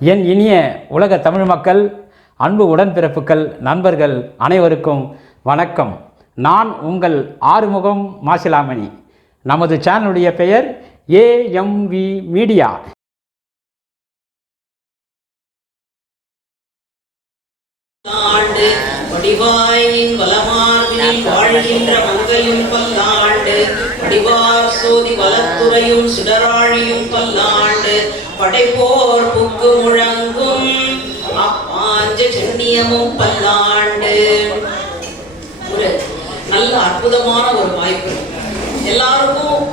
என் இனிய உலக தமிழ் மக்கள், அன்பு உடன்பிறப்புகள், நண்பர்கள் அனைவருக்கும் வணக்கம். நான் உங்கள் ஆறுமுகம் மாசிலாமணி. நமது சேனலுடைய பெயர் ஏஎம்வி மீடியா. வடிவாயின் வலமார்பினில் வாழ்கின்ற மங்கையும் பல்லாண்டு, வடிவார் சோதி வலத்துறையும் சுடராழியும் பல்லாண்டு, படைப்போர் புக்கு முழங்கும் அப்பாஞ்ச சென்னியமும் பல்லாண்டு. ஒரு நல்ல அற்புதமான ஒரு வாய்ப்பு. எல்லாருக்கும்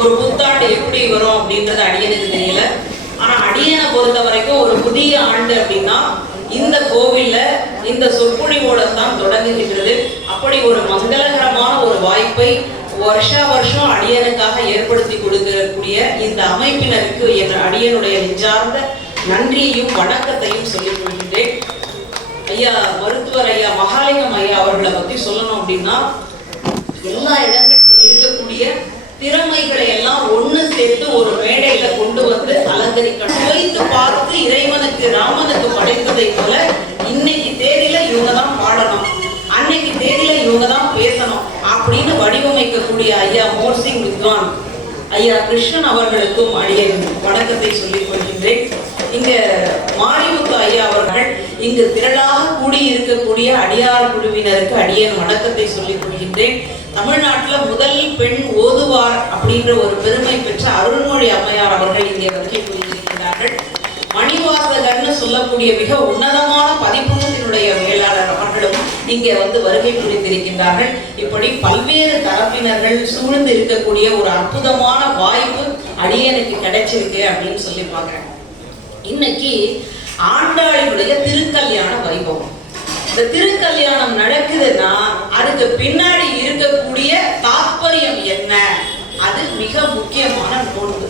ஒரு புத்தாண்டு எப்படி வரும் அப்படின்றது அடியனுக்கு தெரியல. ஆனா அடியனை பொறுத்த வரைக்கும் ஒரு புதிய ஆண்டு அப்படின்னா இந்த கோவில்ல இந்த சொற்பொழிவோட தான் தொடங்குகின்றது. அப்படி ஒரு மங்களகரமான ஒரு வாய்ப்பை வருஷம் அடியனுக்காக ஏற்படுத்தி கொடுக்கக்கூடிய இந்த அமைப்பினருக்கு என் அடியனுடைய நெஞ்சார்ந்த நன்றியையும் வணக்கத்தையும் சொல்லிக் கொள்கின்றேன். ஐயா மருத்துவர் ஐயா மகாலிங்கம் ஐயா அவர்களை பத்தி சொல்லணும் அப்படின்னா, எல்லா இடங்களிலும் இருக்கக்கூடிய திறமைகளை எல்லாம் ஒண்ணு சேர்த்து ஒரு மேடையில கொண்டு வந்து அலங்கரிக்கணும். சுவைத்து பார்த்து இறைவனுக்கு ராமனுக்கு படைத்ததை போல இன்னைக்கு தேதியில இவங்க தான் பாடணும், அன்னைக்கு தேதியில இவங்க தான் பேசணும் அப்படின்னு வடிவமைக்கக்கூடிய ஐயா மோர்சிங் வித்வான் ஐயா கிருஷ்ணன் அவர்களுக்கும் அடியேன் வணக்கத்தை சொல்லிக் கொள்கின்றேன். இங்க மாரிமுத்து ஐயா அவர்கள் இங்கு திரளாக கூடியிருக்கக்கூடிய அடியார் குழுவினருக்கு அடியேன் வணக்கத்தை சொல்லிக் கொள்கின்றேன். தமிழ்நாட்டுல முதல் பெண் ஓதுவார் அப்படின்ற ஒரு பெருமை பெற்ற அருள்மொழி அம்மையார் அவர்கள் இங்கே வருகை புரிந்திருக்கிறார்கள். மணிவாசகர்னு சொல்லக்கூடிய மிக உன்னதமான பதிப்பகத்தினுடைய மேலாளர் அவர்களும் இங்கே வந்து வருகை புரிந்திருக்கின்றார்கள். இப்படி பல்வேறு தரப்பினர்கள் சூழ்ந்து இருக்கக்கூடிய ஒரு அற்புதமான வாய்ப்பு அடியனுக்கு கிடைச்சிருக்கு அப்படின்னு சொல்லி பார்க்கிறேன். இன்னைக்கு ஆண்டாளினுடைய திருக்கல்யாண வைபவம். இந்த திருக்கல்யாணம் நடக்குதுன்னா அதுக்கு பின்னாடி இருக்கக்கூடிய தாற்பயம் என்ன? அது மிக முக்கியமான நோன்பு.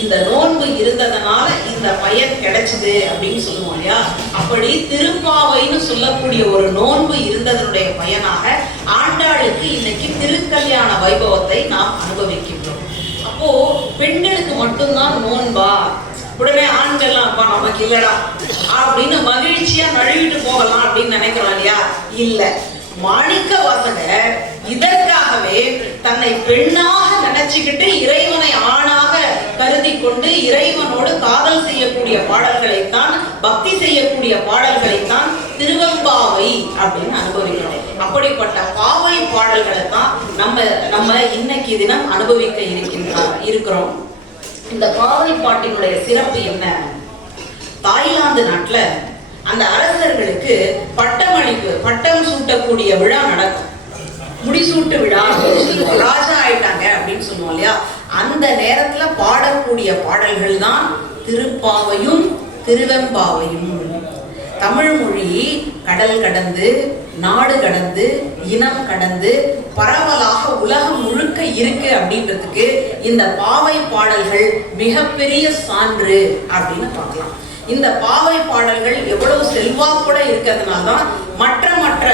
இந்த நோன்பு இருந்ததனால இந்த பயன் கிடைச்சது அப்படின்னு சொல்லுவோம் இல்லையா? அப்படி திருப்பாவைன்னு சொல்லக்கூடிய ஒரு நோன்பு இருந்ததனுடைய பயனாக ஆண்டாளுக்கு இன்னைக்கு திருக்கல்யாண வைபவத்தை நாம் அனுபவிக்கின்றோம். அப்போ பெண்களுக்கு மட்டும்தான் நோன்பா? உடனே ஆண்கள்லாம் அப்பா நமக்கு இல்லடா அப்படின்னு மகிழ்ச்சியா நழுவிட்டு போகலாம் அப்படின்னு நினைக்கிறோம் இல்லையா? இல்ல, மாணிக்க வாசகர் இதற்காகவே தன்னை பெண்ணாக நினைச்சுக்கிட்டு இறைவனை ஆணாக கருதி கொண்டு இறைவனோடு காதல் செய்யக்கூடிய பாடல்களைத்தான், பக்தி செய்யக்கூடிய பாடல்களைத்தான் திருவெம்பாவை அப்படின்னு அனுபவிக்கிறோம். அப்படிப்பட்ட பாவை பாடல்களை தான் நம்ம இன்னைக்கு தினம் அனுபவிக்க இருக்கிறோம். இந்த பாவை பாட்டினுடைய சிறப்பு என்ன? தாய்லாந்து நாட்டுல அந்த அரசர்களுக்கு பட்டம் சூட்டக்கூடிய விழா நடக்கும். முடிசூட்டு விழா, ராஜா ஆயிட்டாங்க அப்படின்னு சொல்லுவோம் இல்லையா? அந்த நேரத்துல பாடக்கூடிய பாடல்கள் தான் திருப்பாவையும் திருவெம்பாவையும். தமிழ் மொழி கடல் கடந்து, நாடு கடந்து, இனம் கடந்து பரவலாக உலகம் முழுக்க இருக்கு அப்படின்றதுக்கு இந்த பாவை பாடல்கள் மிகப்பெரிய சான்று அப்படின்னு பார்க்கலாம். இந்த பாவை பாடல்கள் எவ்வளவு செல்வாக்கூட இருக்கிறதுனால்தான் மற்ற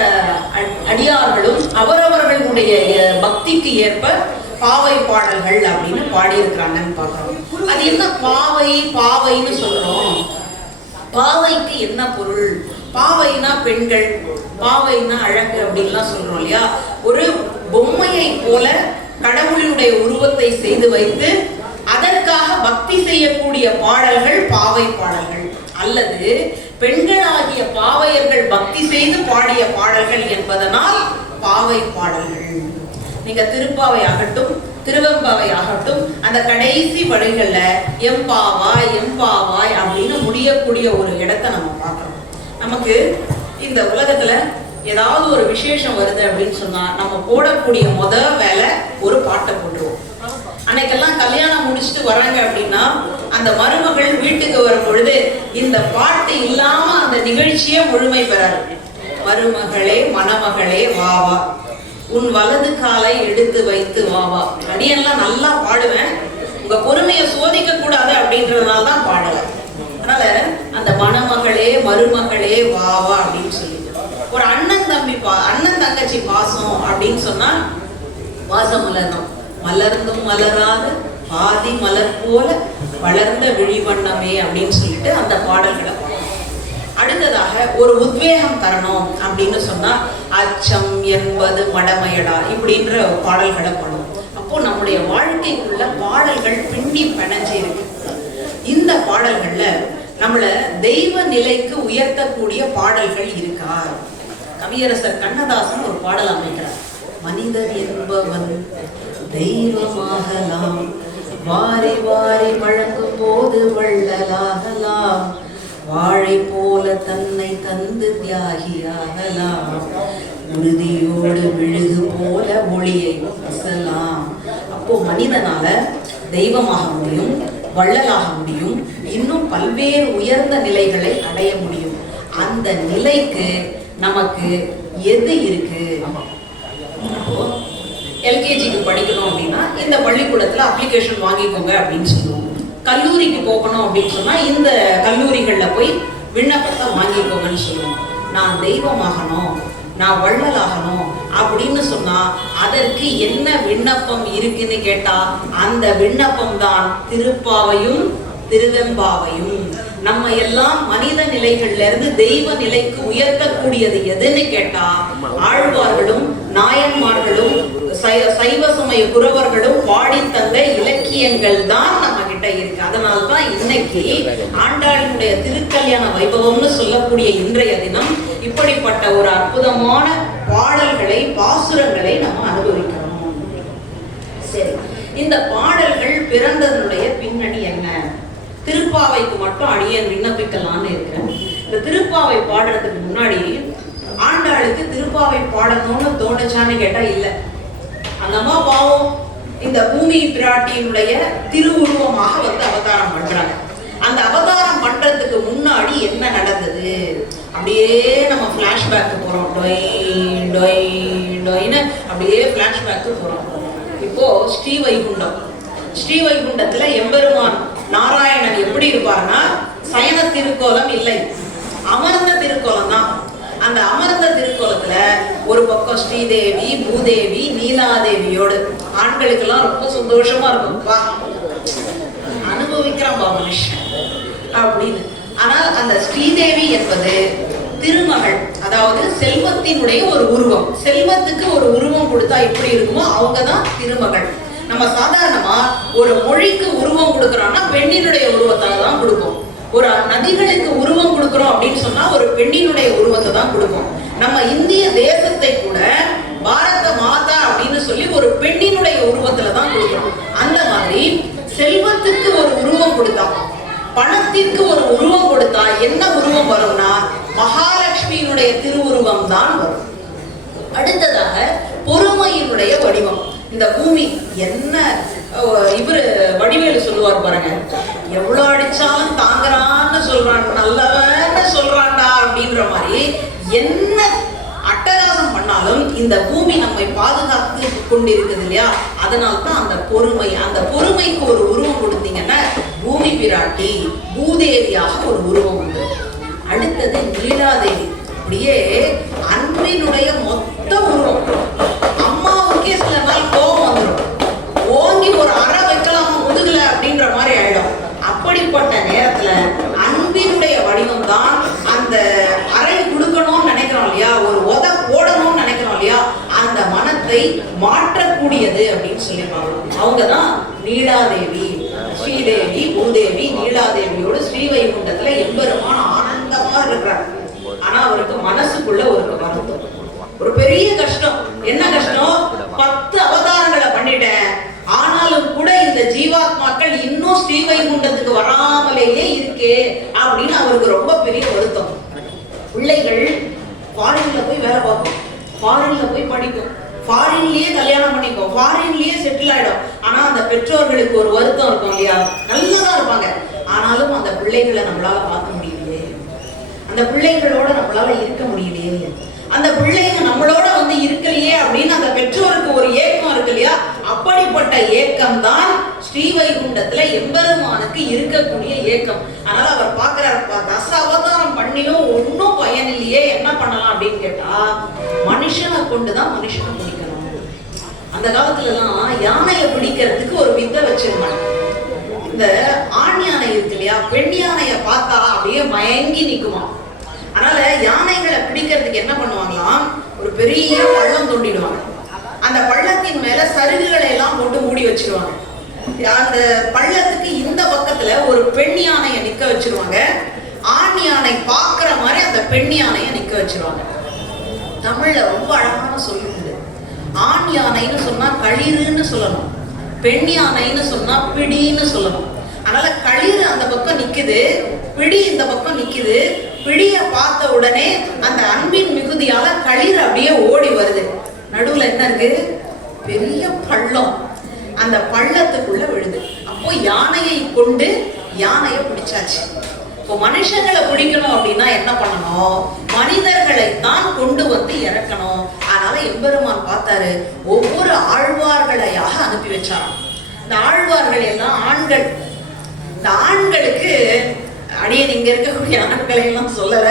அடியார்களும் அவரவர்களுடைய பக்திக்கு ஏற்ப பாவை பாடல்கள் அப்படின்னு பாடியிருக்கிறாங்கன்னு பார்க்கிறோம். அது என்ன பாவைன்னு சொல்றோம்? பாவைக்கு என்ன பொருள்? பாவைனா பெண்கள், பாவைனா அழகு அப்படின்லாம் சொல்றோம் இல்லையா? ஒரு பொம்மையை போல கடவுளுடைய உருவத்தை செய்து வைத்து அதற்காக பக்தி செய்யக்கூடிய பாடல்கள் பாவை பாடல்கள், அல்லது பெண்களாகிய பாவையர்கள் பக்தி செய்து பாடிய பாடல்கள் என்பதனால் பாவை பாடல்கள். நீங்க திருப்பாவை ஆகட்டும், திருவெம்பாவை ஆகட்டும், அந்த கடைசி வழிகள்ல எம்பாவாய் எம்பாவாய் அப்படின்னு முடியக்கூடிய ஒரு இடத்தை நம்ம பார்க்கிறோம். நமக்கு இந்த உலகத்துல ஏதாவது ஒரு விசேஷம் வருது அப்படின்னு சொன்னா நம்ம போடக்கூடிய வேலை ஒரு பாட்டை போட்டுருவோம். அன்னைக்கெல்லாம் கல்யாணம் முடிச்சுட்டு வராங்க அப்படின்னா அந்த மருமகள் வீட்டுக்கு வரும் பொழுது இந்த பாட்டு இல்லாம அந்த நிகழ்ச்சியே முழுமை பெறாது. மருமகளே மணமகளே வாவா, உன் வலது காலை எடுத்து வைத்து வாவா. அடியெல்லாம் நல்லா பாடுவேன், உங்க பொறுமையை சோதிக்க கூடாது அப்படின்றதுனால தான் பாடல. அதனால அந்த மணமகளே மருமகளே வாவா அப்படின்னு சொல்லிட்டு ஒரு அண்ணன் தங்கச்சி பாசம் அப்படின்னு சொன்னா வாசம் மலரணும். மலர்ந்தும் மலராத பாதி மலர் போல வளர்ந்த விழிவண்ணமே அப்படின்னு சொல்லிட்டு அந்த பாடல்களை. அடுத்ததாக ஒரு உத்வேகம் தரணும் அப்படின்னு சொன்னா அச்சம் என்பது மடமையடா இப்படின்ற பாடல்களை பாடும். அப்போ நம்முடைய வாழ்க்கைக்குள்ள பாடல்கள் பின்னி பிணைஞ்சு இருக்கு. இந்த பாடல்கள்ல நம்மள தெய்வ நிலைக்கு உயர்த்தக்கூடிய பாடல்கள் இருக்கா? கவியரசர் கண்ணதாசன் ஒரு பாடல் அமைக்கிறார். மனிதர் என்பவன் தெய்வமாகலாம், வாரி வாரி வழங்கும் போது வள்ளலாகலாம், வாழை போல தன்னை தந்து தியாகியாகலாம், உறுதியோடு விழுது போல ஒளியை வீசலாம். அப்போ மனிதனால தெய்வமாக முடியும், வள்ளலாக முடியும், இன்னும் பல்வேறு உயர்ந்த நிலைகளை அடைய முடியும். அந்த நிலைக்கு நமக்கு எது இருக்கு? எல்கேஜிக்கு படிக்கணும் அப்படின்னா இந்த பள்ளிக்கூடத்துல அப்ளிகேஷன் வாங்கிக்கோங்க அப்படின்னு சொல்லுவோம். கல்லூரிக்கு போகணும் அப்படின்னு சொன்னா இந்த கல்லூரிகள்ல போய் விண்ணப்பத்தை வாங்கிக்கோங்கன்னு சொல்லுவோம். நான் தெய்வமாகணும், நான் வள்ளலாகணும் அப்படின்னு சொன்னா அதற்கு என்ன விண்ணப்பம் இருக்குன்னு கேட்டா அந்த விண்ணப்பம் தான் திருப்பாவையும் திருவெம்பாவையும். நம்ம எல்லாம் மனித நிலைகள்ல இருந்து தெய்வ நிலைக்கு உயர்த்தக்கூடியது எதுன்னு கேட்டா ஆழ்வார்களும் நாயன்மார்களும் சைவ சமய குரவர்களும் பாடி தந்த இலக்கியங்கள் தான் நம்ம கிட்ட இருக்கு. அதனால்தான் இன்னைக்கு ஆண்டாளினுடைய திருக்கல்யாண வைபவம்னு சொல்லக்கூடிய இன்றைய தினம் இப்படிப்பட்ட ஒரு அற்புதமான பாடல்களை பாசுரங்களை நம்ம அனுபவிக்கிறோம். சரி, இந்த பாடல்கள் பிறந்ததனுடைய பின்னணி என்ன? திருப்பாவைக்கு மட்டும் அடியேன் விண்ணப்பிக்கலான்னு இருக்கிறேன். இந்த திருப்பாவை பாடுறதுக்கு முன்னாடி ஆண்டாளுக்கு திருப்பாவை பாடணும்னு தோணுச்சான்னு கேட்டா இல்ல. அந்த அம்மா பாவம் இந்த பூமி பிராட்டியினுடைய திருவுருவமாக வந்து அவதாரம் பண்றாங்க. அந்த அவதாரம் பண்றதுக்கு முன்னாடி என்ன நடந்தது அப்படியே நம்ம பிளாஷ்பேக்கு போறோம். அப்படியே பிளாஷ்பேக்கு போறோம். இப்போ ஸ்ரீவைகுண்டத்துல எம்பெருமான் நாராயணன் எப்படி இருப்பார்னா சயன திருக்கோலம் இல்லை, அமர்ந்த திருக்கோலம் தான். அந்த அமர்ந்த திருக்கோலத்துல ஒரு பக்கம் ஸ்ரீதேவி, பூதேவி, நீலாதேவியோடு. ஆண்களுக்கு எல்லாம் ரொம்ப சந்தோஷமா இருக்கும், வா அனுபவிக்கிறான் பா மனுஷன் அப்படின்னு. ஆனால் அந்த ஸ்ரீதேவி என்பது திருமகள், அதாவது செல்வத்தினுடைய ஒரு உருவம். செல்வத்துக்கு ஒரு உருவம் கொடுத்தா எப்படி இருக்குமோ அவங்கதான் திருமகள். நம்ம சாதாரணமா ஒரு மொழிக்கு உருவம் கொடுக்கறோம்னா பெண்ணினுடைய உருவத்தால தான் கொடுப்போம். ஒரு நதிகளுக்கு உருவம் கொடுக்கிறோம் அப்படின்னு சொன்னா ஒரு பெண்ணினுடைய உருவத்தை தான் கொடுப்போம். நம்ம இந்திய தேசத்தை கூட பாரத மாதா அப்படின்னு சொல்லி ஒரு பெண்ணினுடைய உருவத்துல தான் கொடுக்கிறோம். அந்த மாதிரி செல்வத்துக்கு ஒரு உருவம் கொடுத்தா, பணத்திற்கு ஒரு உருவம் கொடுத்தா என்ன உருவம் வரும்னா மகாலட்சுமியினுடைய திருவுருவம் தான் வரும். அடுத்ததாக பொறுமையினுடைய வடிவம். இந்த பூமி என்ன இவரு வடிவேலு சொல்லுவார் பாருங்க, எவ்வளவு அடிச்சாலும் தாங்குறான்னு சொல்றான், நல்லவன்னு சொல்றான்டா அப்படின்ற மாதிரி என்ன அட்டகாசம் பண்ணாலும் இந்த பூமி நம்மை பாதுகாத்து கொண்டிருக்குது இல்லையா? அதனால்தான் அந்த பொறுமை. அந்த பொறுமைக்கு ஒரு உருவம் கொடுத்தீங்கன்னா பூமி பிராட்டி பூதேவியாக ஒரு உருவம் உண்டு. அடுத்தது நீலாதேவி, அப்படியே அன்பினுடைய மொத்த உருவம். அம்மாவுக்கே சில நாள் கோபம் வந்துடும், ஓங்கி ஒரு அறை வைக்கலாமா முதுகுல அப்படின்ற மாதிரி ஆயிடும். அப்படிப்பட்ட நேரத்துல அன்பினுடைய வடிவம் தான் அந்த அறை கொடுக்கணும்னு நினைக்கிறோம் இல்லையா, ஒரு உத போடணும்னு நினைக்கிறோம் இல்லையா, அந்த மனத்தை மாற்றக்கூடியது அப்படின்னு சொல்லிருப்பாங்க. அவங்கதான் நீலாதேவி. ஸ்ரீதேவி, பூதேவி, நீலாதேவியோடு ஸ்ரீவைகுண்டத்துல எம்பெருமான ஆனந்தமா இருக்கிறார். ஆனா அவருக்கு மனசுக்குள்ள ஒரு வருத்தம், ஒரு பெரிய கஷ்டம். என்ன கஷ்டம்? 10 அவதாரங்களை பண்ணிட்டேன், ஆனாலும் கூட இந்த ஜீவாத்மாக்கள் இன்னும் ஸ்ரீவைகுண்டத்துக்கு வராமலேயே இருக்கே அப்படின்னு அவருக்கு ரொம்ப பெரிய வருத்தம். பிள்ளைகள் ஃபாரின்ல போய் வேலை பார்க்கும், ஃபாரின்ல போய் படிக்கும், ஃபாரின்லயே கல்யாணம் பண்ணிக்கும், ஃபாரின்லயே செட்டில் ஆயிடும். ஆனா அந்த பெற்றோர்களுக்கு ஒரு வருத்தம் இருக்கும் இல்லையா? நல்லதா இருப்பாங்க, ஆனாலும் அந்த பிள்ளைகளை நம்மளால பார்க்க முடியலையே, அந்த பிள்ளைகளோட நம்மளால இருக்க முடியலையே, அந்த பிள்ளைங்க நம்மளோட வந்து இருக்கலையே அப்படின்னு அந்த பெற்றோருக்கு ஒரு ஏக்கம் இருக்கு இல்லையா? அப்படிப்பட்ட ஏக்கம் தான் ஸ்ரீவைகுண்டத்துல எம்பெருமானுக்கு இருக்கக்கூடிய ஏக்கம். அதனால அவர் பாக்குறாரு, 10 அவதாரம் பண்ணியும் ஒன்னும் பயன் இல்லையே, என்ன பண்ணலாம் அப்படின்னு கேட்டா மனுஷனை கொண்டுதான் மனுஷனை முடிக்கணும். அந்த காலத்துலலாம் யானையை பிடிக்கிறதுக்கு ஒரு வித்தை வச்சிருந்தாங்க. இந்த ஆண் யானை இருக்கு இல்லையா, பெண் யானையை பார்த்தா அப்படியே மயங்கி நிக்குமா. அதனால யானைகளை பிடிக்கிறதுக்கு என்ன பண்ணுவாங்களாம், ஒரு பெரிய பள்ளம் தோண்டிடுவாங்க. அந்த பள்ளத்தின் மேல சருகுகளை எல்லாம் போட்டு மூடி வச்சிருவாங்க. அந்த பள்ளத்துக்கு இந்த பக்கத்துல ஒரு பெண் யானையை நிக்க வச்சிருவாங்க. ஆண் யானை பாக்குற மாதிரி அந்த பெண் யானையை நிக்க வச்சிருவாங்க. தமிழ்ல ரொம்ப அழகான சொல்லு உண்டு. ஆண் யானைன்னு சொன்னா களிறுன்னு சொல்லணும், பெண் யானைன்னு சொன்னா பிடின்னு சொல்லணும். அதனால களிறு அந்த பக்கம் நிக்குது, பிடி இந்த பக்கம் நிக்குது. பிடிய பார்த்த உடனே அந்த அன்பின் மிகுதியால களிறு அப்படியே ஓடி வருது. நடுவுல என்ன இருக்கு, பெரிய பள்ளம். அந்த பள்ளத்துக்குள்ள விழுது. அப்போ யானையை கொண்டு யானையை பிடிச்சாச்சு. இப்போ மனுஷங்களை பிடிக்கணும் அப்படின்னா என்ன பண்ணணும், மனிதர்களை தான் கொண்டு வந்து இறக்கணும். அதனால எம்பெருமான் பார்த்தாரு, ஒவ்வொரு ஆழ்வார்களையாக அனுப்பி வச்சாராம். இந்த ஆழ்வார்கள் எல்லாம் ஆண்கள். இந்த ஆண்களுக்கு அடியே இங்க இருக்கக்கூடிய ஆண்களை எல்லாம் சொல்லல,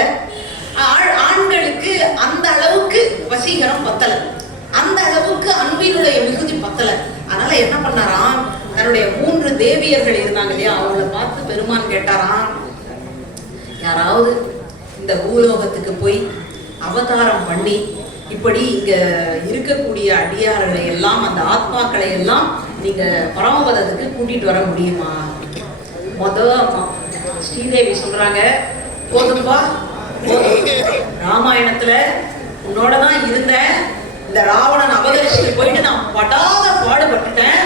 ஆண்களுக்கு அந்த அளவுக்கு வசீகரம் பத்தல, அந்த அளவுக்கு அன்பினுடைய மிகுதி பத்தல. அதனால என்ன பண்ணாராம், தன்னுடைய 3 தேவியர்கள் இருந்தாங்க இல்லையா, அவங்கள பார்த்து பெருமான் கேட்டாராம், யாராவது இந்த பூலோகத்துக்கு போய் அவதாரம் பண்ணி இப்படி இங்க இருக்கக்கூடிய அடியார்களை எல்லாம், அந்த ஆத்மாக்களை எல்லாம் நீங்க பரமபதத்துக்கு கூட்டிட்டு வர முடியுமா? ஸ்ரீதேவி சொல்றாங்க, போதும்பா ராமாயணத்துல உன்னோட தான் இருந்தேன், இந்த ராவணன் அபகரிச்சுட்டு போயிட்டு நான் படாத பாடுபட்டுட்டேன்,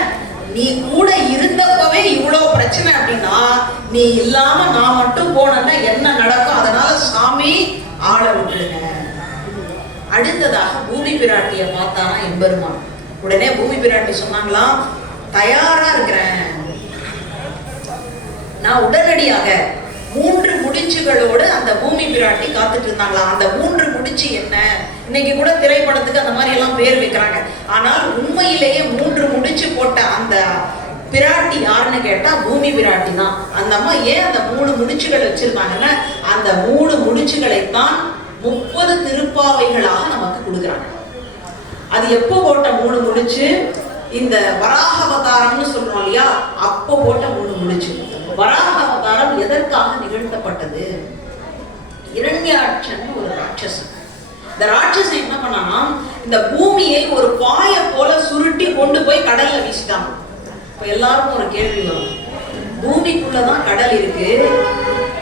நீ கூட இருந்தப்பவே இவ்வளவு பிரச்சனை அப்படின்னா நீ இல்லாம நான் மட்டும் போனேன்னா என்ன நடக்கும்? அதனால சாமி ஆள விட்டுடுங்க. அடுத்ததாக பூமி பிராட்டிய பார்த்தானா எம்பெருமான். உடனே பூமி பிராட்டி சொன்னாங்களாம், தயாரா இருக்கிறேன், நான் உடனடியாக 3 முடிச்சுகளோடு அந்த பூமி பிராட்டி காத்துட்டு இருந்தாங்களாம். அந்த 3 முடிச்சு என்ன, இன்னைக்கு கூட திரைப்படத்துக்கு அந்த மாதிரி எல்லாம் பேர் வைக்கிறாங்க. ஆனால் உண்மையிலேயே 3 முடிச்சு போட்ட அந்த பிராட்டி யாருன்னு கேட்டா பூமி பிராட்டி தான். அந்த அம்மா ஏன் அந்த 3 முடிச்சுகள் வச்சிருந்தாங்கன்னா, அந்த 3 முடிச்சுகளைத்தான் 30 திருப்பாவைகளாக நமக்கு கொடுக்குறாங்க. அது எப்போ போட்ட 3 முடிச்சு, இந்த வராக அவதாரம்னு சொல்றோம் இல்லையா, அப்போ போட்ட 3 முடிச்சு. வராக அவதாரம் எதற்காக நிகழ்த்தப்பட்டது? இரண்யாட்சன் ஒரு ராட்சசன். இந்த ராட்சசன் என்ன பண்ணானா, இந்த பூமியை ஒரு பாய போல சுருட்டி கொண்டு போய் கடல்ல வீசிட்டாங்க. இப்ப எல்லாருக்கும் ஒரு கேள்வி வரும், பூமிக்குள்ளதான் கடல் இருக்கு,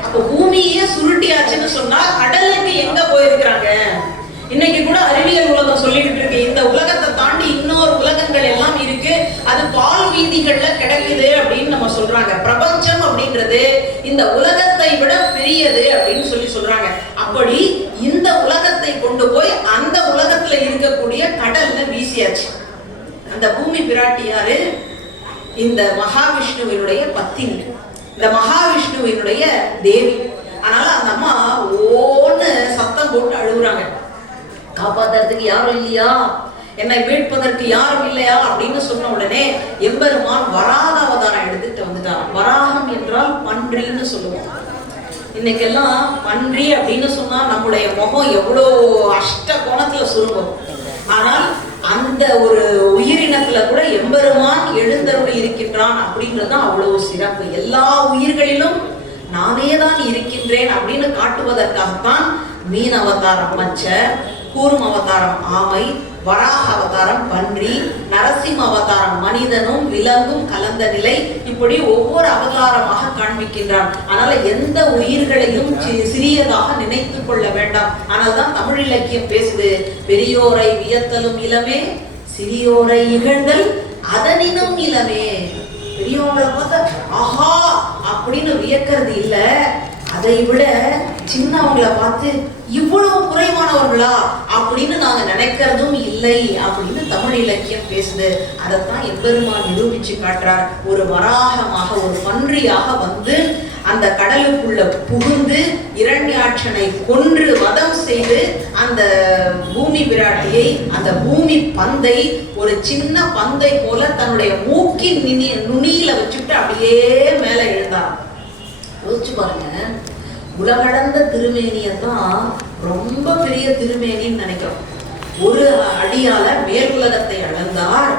அப்ப பூமியே சுருட்டியாச்சுன்னு சொன்னா கடலுக்கு எங்க போயிருக்கிறாங்க? இன்னைக்கு கூட அறிவியல் உலகம் சொல்லிட்டு இருக்கு, இந்த உலகத்தை தாண்டி இன்னொரு உலகங்கள் எல்லாம் இருக்கு, அது பால் வீதிகள்ல கிடக்குது அப்படின்னு நம்ம சொல்றாங்க. பிரபஞ்சம் அப்படின்றது இந்த உலகத்தை விட பெரியது அப்படின்னு சொல்றாங்க. அப்படி இந்த உலகத்தை கொண்டு போய் அந்த உலகத்துல இருக்கக்கூடிய கடல்ல வீசியாச்சு. அந்த பூமி பிராட்டி யாரு? இந்த மகாவிஷ்ணுவினுடைய பத்தினி, இந்த மகாவிஷ்ணுவினுடைய தேவி. அதனால அந்த அம்மா ஓன்னு சத்தம் போட்டு அழுகுறாங்க, காப்பாத்துறதுக்கு யாரும் இல்லையா, என்னை மீட்பதற்கு யாரும் இல்லையா அப்படின்னு சொன்ன உடனே எம்பெருமான் வராக அவதாரம் எடுத்துட்டு வந்துட்டார். வராகம் என்றால் பன்றின்னு சொல்லுவோம். இன்னைக்கெல்லாம் பன்றி அப்படின்னு சொன்னா நம்முடைய முகம் எவ்வளோ அஷ்ட கோணத்துல சுருங்கும். ஆனால் அந்த ஒரு உயிரினத்துல கூட எம்பெருமான் எழுந்தருளி இருக்கின்றான் அப்படின்றது அவ்வளவு சிறப்பு. எல்லா உயிர்களிலும் நானே தான் இருக்கின்றேன் அப்படின்னு காட்டுவதற்காகத்தான் மீன் அவதாரம் மச்ச, கூர்ம அவதாரம் ஆமை, வராக அவதாரம் பன்றி, நரசிம்ம அவதாரம் மனிதனும் விலங்கும் கலந்த நிலை, இப்படி ஒவ்வொரு அவதாரமாக காண்பிக்கின்றான். அதனால எந்த உயிர்களையும் சிறியதாக நினைத்து கொள்ள வேண்டாம். ஆனால் தான் தமிழ் இலக்கியம் பேசுது, பெரியோரை வியத்தலும் இளமே, சிறியோரை இகழ்ந்தல் அதனினும் இளமே. பெரியவங்களை பார்த்தா ஆஹா அப்படின்னு வியக்கிறது இல்ல, அதை விட சின்னவங்களை பார்த்து இவ்வளவு குறைவானவர்களா அப்படின்னு நாங்க நினைக்கிறதும் இல்லை அப்படின்னு தமிழ் இலக்கியம் பேசுது. அதைத்தான் எம்பெருமான் நிரூபிச்சு காட்டுறார். ஒரு வராகமாக, ஒரு பன்றியாக வந்து அந்த கடலுக்குள்ள புகுந்து இரண்யாட்சனை கொன்று வதம் செய்து அந்த பூமி பிராட்டியை, அந்த பூமி பந்தை ஒரு சின்ன பந்தை போல தன்னுடைய மூக்கின் நுனியில வச்சுட்டு அப்படியே மேல எழுந்தார். யோசிச்சு பாருங்க, உலகளந்த திருமேனியத்தான் ரொம்ப பெரிய திருமேனின்னு நினைக்கிறோம். ஒரு அடியால மேல் உலகத்தை அளந்தார்,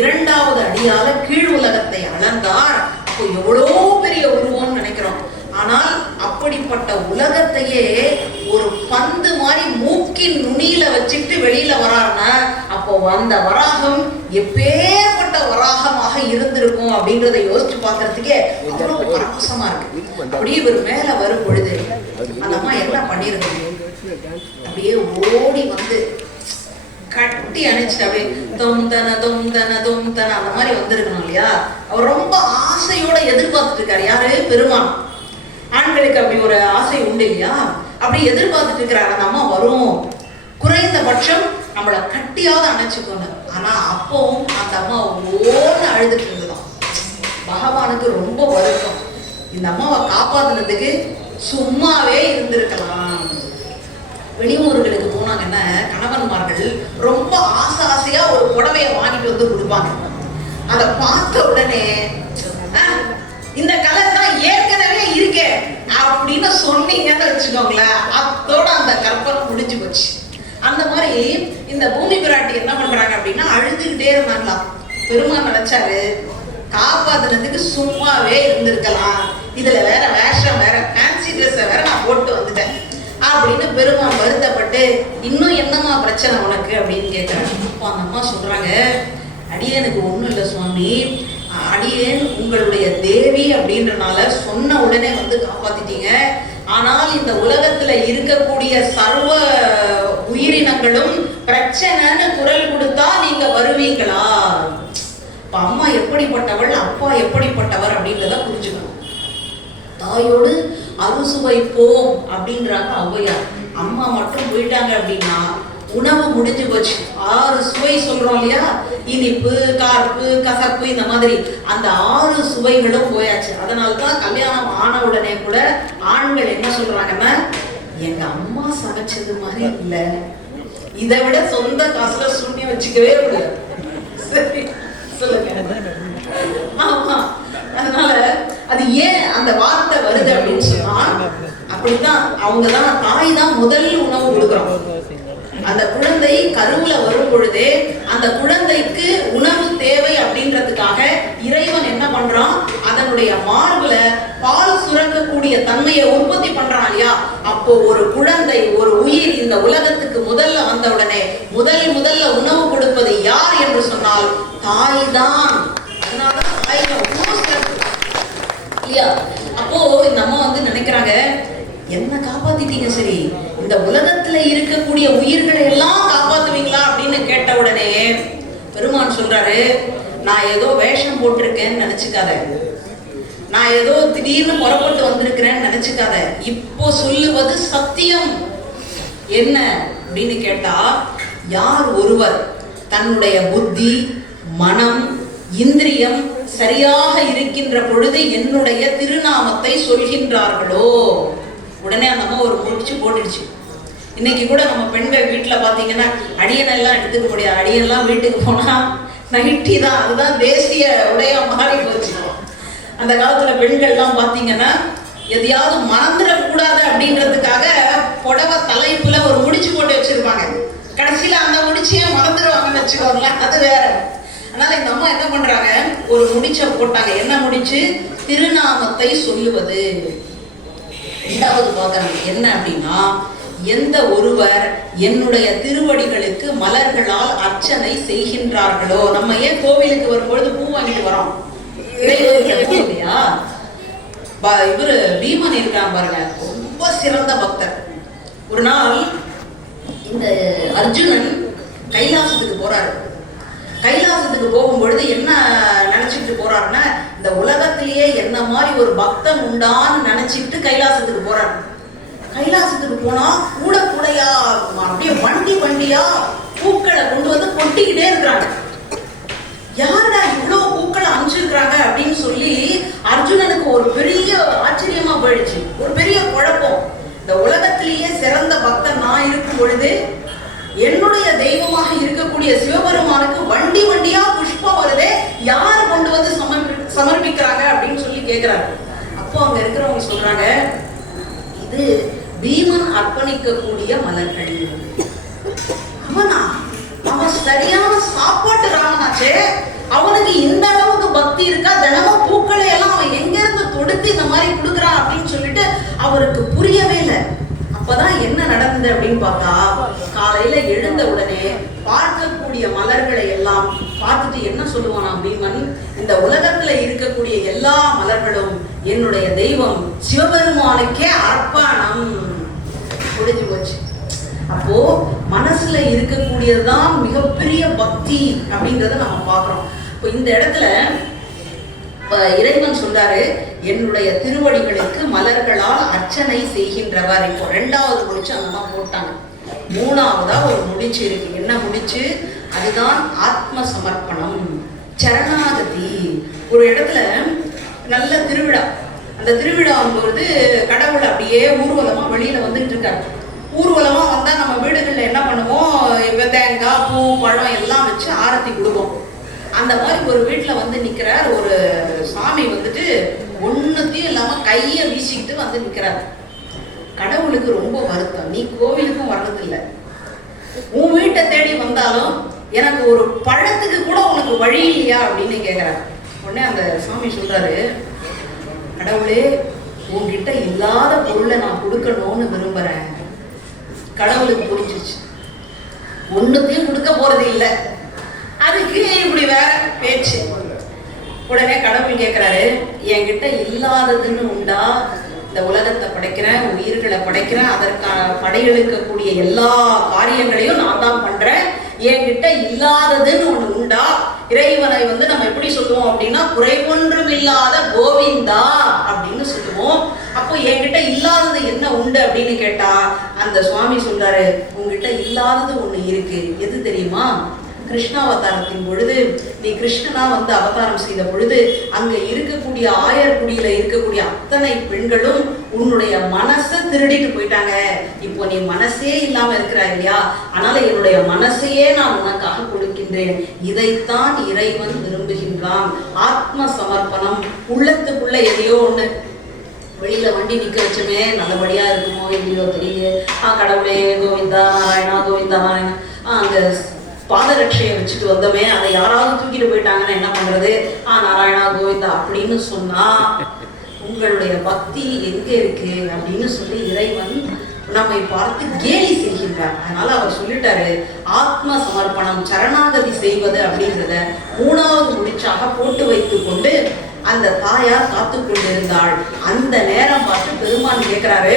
இரண்டாவது அடியால கீழ் உலகத்தை அளந்தார். அப்போ எவ்வளோ பெரிய உருவம்னு நினைக்கிறோம். ஆனால் அப்படிப்பட்ட உலகத்தையே ஒரு பந்து மாதிரி மூக்கின் நுனியில வச்சுட்டு வெளியில வராருன்னா அப்போ அந்த வராகம் எப்பேற்பட்ட வராகமாக இருந்திருக்கும் அப்படின்றத யோசிச்சு பார்க்கறதுக்கே அவ்வளவு பரவசமா இருக்கு. அப்படியே இவர் மேல வரும் பொழுது அந்த அம்மா என்ன பண்ணிருக்கு, அப்படியே ஓடி வந்து கட்டி அணைச்சிட்டு அப்படியே தொம் தன தொம் தன தொம் தன அந்த மாதிரி வந்திருக்கணும் இல்லையா. அவர் ரொம்ப ஆசையோட எதிர்பார்த்துட்டு இருக்காரு. யாரு? பெருமான். ஆண்களுக்கு அப்படி ஒரு ஆசை உண்டு இல்லையா, அப்படி எதிர்பார்த்துட்டு இருக்கிறாரு அந்த அம்மா வரும், குறைந்தபட்சம் நம்மளை கட்டியாவது அணைச்சுக்கணும். ஆனா அப்பவும் அந்த அம்மா ஓன்னு அழுதுட்டு இருந்ததான். பகவானுக்கு ரொம்ப வருத்தம். இந்த அம்மாவை காப்பாத்துனதுக்கு சும்மாவே இருந்திருக்கலாம். வெளியூர்களுக்கு போனாங்கன்னா கணவன்மார்கள் ரொம்ப ஆசையா ஒரு புடவைய வாங்கிட்டு வந்து கொடுப்பாங்க. அதை பார்த்த உடனே இந்த கலர் தான் ஏற்கனவே இருக்கே அப்படின்னு சொன்னீங்கன்னு வச்சுக்கோங்களேன், அதோட அந்த கற்பனை முடிஞ்சு போச்சு. அந்த மாதிரி இந்த பூமி பிராட்டி என்ன பண்றாங்க அப்படின்னா அழுதுகிட்டே இருந்தாங்களாம். பெருமான் நினைச்சாரு காப்பாத்துனதுக்கு சும்மாவே இருந்திருக்கலாம், இதுல வேற வேஷம் வேற ஃபேன்சி ட்ரெஸ் வேற நான் போட்டு வந்துட்டேன் அப்படின்னு பெருமான் வருத்தப்பட்டு இன்னும் என்னம்மா பிரச்சனை உனக்கு அப்படின்னு கேட்கிறாங்க. அப்போ அந்த அம்மா சொல்றாங்க, அடியேனுக்கு ஒண்ணும் இல்லை சுவாமி, அடியேன் உங்களுடைய தேவி அப்படின்றனால சொன்ன உடனே வந்து காப்பாத்திட்டீங்க. ஆனால் இந்த உலகத்துல இருக்கக்கூடிய சர்வ உயிரினங்களும் பிரச்சனைன்னு குரல் கொடுத்தா நீங்க வருவீங்களா? இப்ப அம்மா எப்படிப்பட்டவள், அப்பா எப்படிப்பட்டவர் அப்படின்றத புரிஞ்சுக்கணும். தாயோடு அறுசுவை போம் அப்படின்றாங்க ஔவையார். அம்மா மட்டும் போயிட்டாங்க அப்படின்னா உணவு முடிஞ்சு போச்சு. 6 சுவை சொல்றோம் இல்லையா, இனிப்பு, கார்ப்பு, கசப்பு, இந்த மாதிரி அந்த 6 சுவைகளும் போயாச்சு. அதனால்தான் கல்யாணம் ஆன உடனே கூட ஆண்கள் என்ன சொல்றாங்கன்னா, எங்க அம்மா சமைச்சது மாதிரி இல்ல, இதை விட சொந்த காசுல சூன்யம் வச்சுக்கவே முடியாது. சரி சொல்லுங்க. ஆமா, அதனால அது ஏன் அந்த வார்த்தை வருது அப்படின்னு சொன்னா, அப்படித்தான் அவங்கதான் தாய் தான் முதல் உணவு கொடுக்குறோம். அந்த குழந்தை கருவுல வரும் பொழுதே அந்த குழந்தைக்கு உணவு தேவை அப்படின்றதுக்காக இறைவன் என்ன பண்றான், அதனுடைய மார்புல பால் சுரக்கக்கூடிய தன்மையை உற்பத்தி பண்றான் இல்லையா. அப்போ ஒரு குழந்தை, ஒரு உயிர் இந்த உலகத்துக்கு முதல்ல வந்த உடனே முதல்ல உணவு கொடுப்பது யார் என்று சொன்னால் தாய் தான். அதனாலதான் தாய் இல்லையா. அப்போ இந்த அம்மா வந்து நினைக்கிறாங்க, என்ன காப்பாத்திட்டீங்க, சரி இந்த உலகத்துல இருக்கக்கூடிய உயிர்களை எல்லாம் காப்பாத்துவீங்களா அப்படின்னு கேட்ட உடனே பெருமான் சொல்றாரு, நான் ஏதோ வேஷம் போட்டிருக்கேன்னு நினைச்சுக்காத, நான் ஏதோ திடீர்னு புறப்பட்டு வந்திருக்கிறேன்னு நினைச்சுக்காத, இப்போ சொல்லுவது சத்தியம். என்ன அப்படின்னு கேட்டா, யார் ஒருவர் தன்னுடைய புத்தி, மனம், இந்திரியம் சரியாக இருக்கின்ற பொழுது என்னுடைய திருநாமத்தை சொல்கின்றார்களோ, உடனே அந்த அம்மா ஒரு முடிச்சு போட்டுடுச்சு. இன்னைக்கு கூட நம்ம பெண்கள் வீட்டுல பாத்தீங்கன்னா அடியனெல்லாம் எடுத்துக்க முடியாது. அடியெல்லாம் வீட்டுக்கு போனா நைட்டி தான், அதுதான் தேசிய உடைய மாறி போச்சு. அந்த காலத்துல பெண்கள்லாம் பாத்தீங்கன்னா எதையாவது மறந்துடக்கூடாது அப்படின்றதுக்காக புடவை தலைப்புல ஒரு முடிச்சு போட்டு வச்சிருப்பாங்க. கடைசியில அந்த முடிச்சையே மறந்துடுவாங்கன்னு வச்சுக்கோங்களேன், அது வேற. அதனால இந்த அம்மா என்ன பண்றாங்க, ஒரு முடிச்ச போட்டாங்க. என்ன முடிச்சு? திருநாமத்தை சொல்லுவது. இரண்டாவது பார்க்கறாங்க என்ன அப்படின்னா, எந்த ஒருவர் என்னுடைய திருவடிகளுக்கு மலர்களால் அர்ச்சனை செய்கின்றார்களோ. நம்ம ஏன் கோவிலுக்கு வரும்பொழுது பூ வாங்கிட்டு வரோம் இல்லையா? இவரு பீமன் இருக்கான் பாருங்க, ரொம்ப சிறந்த பக்தர். ஒரு நாள் இந்த அர்ஜுனன் கைலாசத்துக்கு போறாரு. கைலாசத்துக்கு போகும்பொழுது என்ன நினைச்சிட்டு போறாருன்னா, இந்த உலகத்திலேயே என்ன மாதிரி ஒரு பக்தன் உண்டான்னு நினைச்சிட்டு கைலாசத்துக்கு போறாரு. கைலாசத்துக்கு போனா கூடையா அப்படியே வண்டியா பூக்களை கொண்டு வந்து கொட்டிக்கிட்டே இருக்கிறாங்க. யாருடா இவ்வளவு பூக்களை அனுப்பிச்சிருக்கிறாங்க அப்படின்னு சொல்லி அர்ஜுனனுக்கு ஒரு பெரிய ஆச்சரியமா போயிடுச்சு, ஒரு பெரிய குழப்பம். இந்த உலகத்திலேயே சிறந்த பக்தன் நான் இருக்கும் பொழுது என்னுடைய தெய்வமாக இருக்கக்கூடிய சிவபெருமானுக்கு வண்டியா புஷ்பம் வருதே, யார் கொண்டு வந்து சமர்ப்பிக்கிறாங்க அப்படின்னு சொல்லி கேட்கிறாங்க. அப்போ அங்க இருக்கிறவங்க சொல்றாங்க, இது பீமன் அர்ப்பணிக்கக்கூடிய மலர்கள். அவனா சரியான சாப்பாட்டு ராமனாச்சே, அவனுக்கு இந்த அளவுக்கு பக்தி இருக்கா? தினமும் பூக்களை எல்லாம் அவன் எங்க இருந்து தொடுத்து இந்த மாதிரி கொடுக்குறான் அப்படின்னு சொல்லிட்டு அவருக்கு புரியவே இல்லை. அப்பதான் என்ன நடந்தது அப்படின்னு பார்த்தா, காலையில எழுந்த உடனே பார்க்கக்கூடிய மலர்களை எல்லாம் பார்த்துட்டு என்ன சொல்லுவானா பீமன், இந்த உலகத்துல இருக்கக்கூடிய எல்லா மலர்களும் என்னுடைய தெய்வம் சிவபெருமானுக்கே அர்ப்பணம். முடிஞ்சு போச்சு. அப்போ மனசுல இருக்கக்கூடியதுதான் மிகப்பெரிய பக்தி அப்படிங்கறத நம்ம பார்க்கிறோம். இப்போ இந்த இடத்துல இறைவன் சொல்றாரு, என்னுடைய திருவடிகளுக்கு மலர்களால் அர்ச்சனை செய்கின்றவர். இப்போ 2வது முடிச்சு அம்மா போட்டாங்க. 3வதா ஒரு முடிச்சு இருக்கு. என்ன முடிச்சு? அதுதான் ஆத்ம சமர்ப்பணம், சரணாகதி. ஒரு இடத்துல நல்ல திருவிழா, அந்த திருவிழா போது கடவுள் அப்படியே ஊர்வலமா வெளியில வந்துட்டு இருக்காரு. ஊர்வலமா வந்தா நம்ம வீடுகள்ல என்ன பண்ணுவோம், தேங்காய் பூ பழம் எல்லாம் வச்சு ஆரத்தி கொடுப்போம். அந்த மாதிரி ஒரு வீட்டில் வந்து நிற்கிறார் ஒரு சாமி, வந்துட்டு ஒன்றுத்தையும் இல்லாமல் கையை வீசிக்கிட்டு வந்து நிற்கிறார். கடவுளுக்கு ரொம்ப வருத்தம், நீ கோவிலுக்கும் வர்றதில்லை, உன் வீட்டை தேடி வந்தாலும் எனக்கு ஒரு பழத்துக்கு கூட உனக்கு வழி இல்லையா அப்படின்னு கேட்குறாரு. உடனே அந்த சாமி சொல்றாரு, கடவுளே உன்கிட்ட இல்லாத பொருளை நான் கொடுக்கணும்னு விரும்புகிறேன். கடவுளுக்கு புரிஞ்சிச்சு, ஒன்றுத்தையும் கொடுக்க போறது இல்லை, அதுக்கு இப்படி வேற பேச்சு. உடனே கடவுள் கேட்கிறாரு, என்கிட்ட இல்லாததுன்னு உண்டா? இந்த உலகத்தை படைக்கிறேன், உயிர்களை படைக்கிறேன், அதற்கான படையெடுக்கக்கூடிய எல்லா காரியங்களையும் நான் தான் பண்றேன். என்கிட்ட இல்லாததுன்னு ஒண்ணு உண்டா? இறைவனை வந்து நம்ம எப்படி சொல்லுவோம் அப்படின்னா, குறைவொன்றும் இல்லாத கோவிந்தா அப்படின்னு சொல்லுவோம். அப்போ என்கிட்ட இல்லாதது என்ன உண்டு அப்படின்னு கேட்டா, அந்த சுவாமி சொல்றாரு, உங்ககிட்ட இல்லாதது ஒண்ணு இருக்கு. எது தெரியுமா? கிருஷ்ணாவதாரத்தின் பொழுது நீ கிருஷ்ணனா வந்து அவதாரம் செய்த பொழுது அங்க இருக்கக்கூடிய ஆயர்குடியில இருக்கக்கூடிய அத்தனை பெண்களும் உன்னுடைய மனசை திருடிட்டு போயிட்டாங்க. இப்போ நீ மனசே இல்லாம இருக்கிறாய் இல்லையா, அதனால என்னுடைய மனசையே நான் உனக்காக கொடுக்கின்றேன். இதைத்தான் இறைவன் விரும்புகின்றான். ஆத்ம சமர்ப்பணம். உள்ளத்துக்குள்ள எதையோ ஒண்ணு, வெளியில வண்டி நிக்க வச்சுமே நல்லபடியா இருக்குமோ இல்லையோ தெரியல, கடவுளே கோவிந்தா நாராயணா கோவிந்தா நாராயணா, அங்க பாதரட்சையை வச்சுட்டு வந்தோமே, அதை யாராவது தூக்கிட்டு போயிட்டாங்கன்னா என்ன பண்றது, நாராயணா கோவிந்தா அப்படின்னு சொன்னா உங்களுடைய பக்தி எங்க இருக்கு அப்படின்னு சொல்லி இறைவன் நம்மை பார்த்து கேலி செய்கின்றார். அதனால அவர் சொல்லிட்டாரு, ஆத்ம சமர்ப்பணம், சரணாகதி செய்வது அப்படின்றத 3வது முடிச்சாக போட்டு வைத்துக் கொண்டு அந்த தாயார் காத்து கொண்டிருந்தாள். அந்த நேரம் பார்த்து பெருமான் கேட்கிறாரு,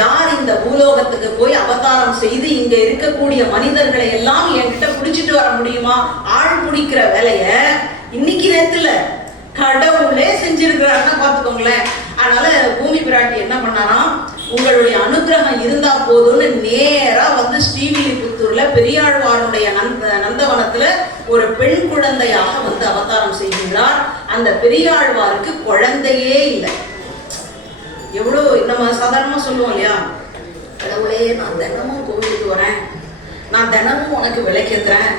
யார் இந்த பூலோகத்துக்கு போய் அவதாரம் செய்து இங்க இருக்கக்கூடிய மனிதர்களை எல்லாம் என்கிட்ட புடிச்சிட்டு வர முடியுமா? ஆள் பிடிக்கிற வேலைய இன்னைக்கு நேரத்துல கடவுளே செஞ்சிருக்கிறாருன்னா பாத்துக்கோங்களேன். அதனால பூமி பிராட்டி என்ன பண்ணாராம், உங்களுடைய அனுகிரகம் இருந்தா போதும்னு நேரா வந்து ஸ்ரீவில்லிபுத்தூர்ல பெரியாழ்வாருடைய நந்தவனத்துல ஒரு பெண் குழந்தையாக வந்து அவதாரம் செய்கின்றார். அந்த பெரியாழ்வாருக்கு குழந்தையே இல்லை. எவ்வளோ நம்ம சாதாரணமா சொல்லுவோம் இல்லையா, கடவுளே நான் தினமும் கோவிலுக்கு வரேன், நான் தினமும் உனக்கு விளக்கேத்துறேன்,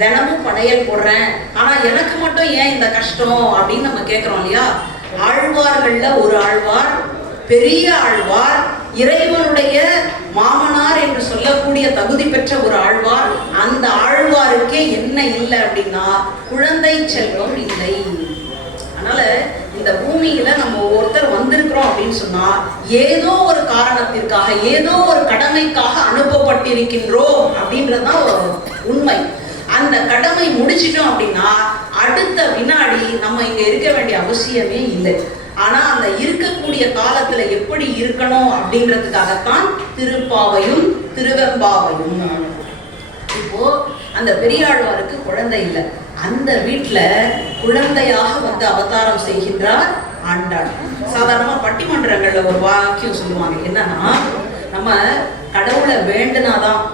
தினமும் படையல் போடுறேன், ஆனா எனக்கு மட்டும் ஏன் இந்த கஷ்டம் அப்படின்னு நம்ம கேட்கிறோம் இல்லையா. ஆழ்வார்கள்ல ஒரு ஆழ்வார், பெரிய ஆழ்வார், இறைவனுடைய மாமனார் என்று சொல்லக்கூடிய தகுதி பெற்ற ஒரு ஆழ்வார். அந்த ஆழ்வாருக்கே என்ன இல்லை அப்படின்னா குழந்தை செல்வம் இல்லை. அதனால இந்த பூமியில நம்ம ஒருத்தர் வந்திருக்கிறோம் அப்படின்னு சொன்னா ஏதோ ஒரு காரணத்திற்காக, ஏதோ ஒரு கடமைக்காக அனுப்பப்பட்டிருக்கின்றோம் அப்படின்றதுதான் உண்மை. அந்த கடமை முடிச்சிட்டோம் அப்படின்னா அடுத்த வினாடி நம்ம இங்க இருக்க வேண்டிய அவசியமே இல்லை. ஆனா அந்த இருக்கக்கூடிய காலத்துல எப்படி இருக்கணும் அப்படின்றதுக்காகத்தான் திருப்பாவையும் திருவெம்பாவையும். இப்போ அந்த பெரியாழ்வாருக்கு குழந்தை இல்லை, அந்த வீட்டுல குழந்தையாக வந்து அவதாரம் செய்கின்றார் ஆண்டாள். சாதாரணமா பட்டிமன்றங்கள்ல ஒரு வாக்கியம் சொல்லுவாங்க, என்னன்னா நம்ம கடவுளை வேண்டுனாதான்,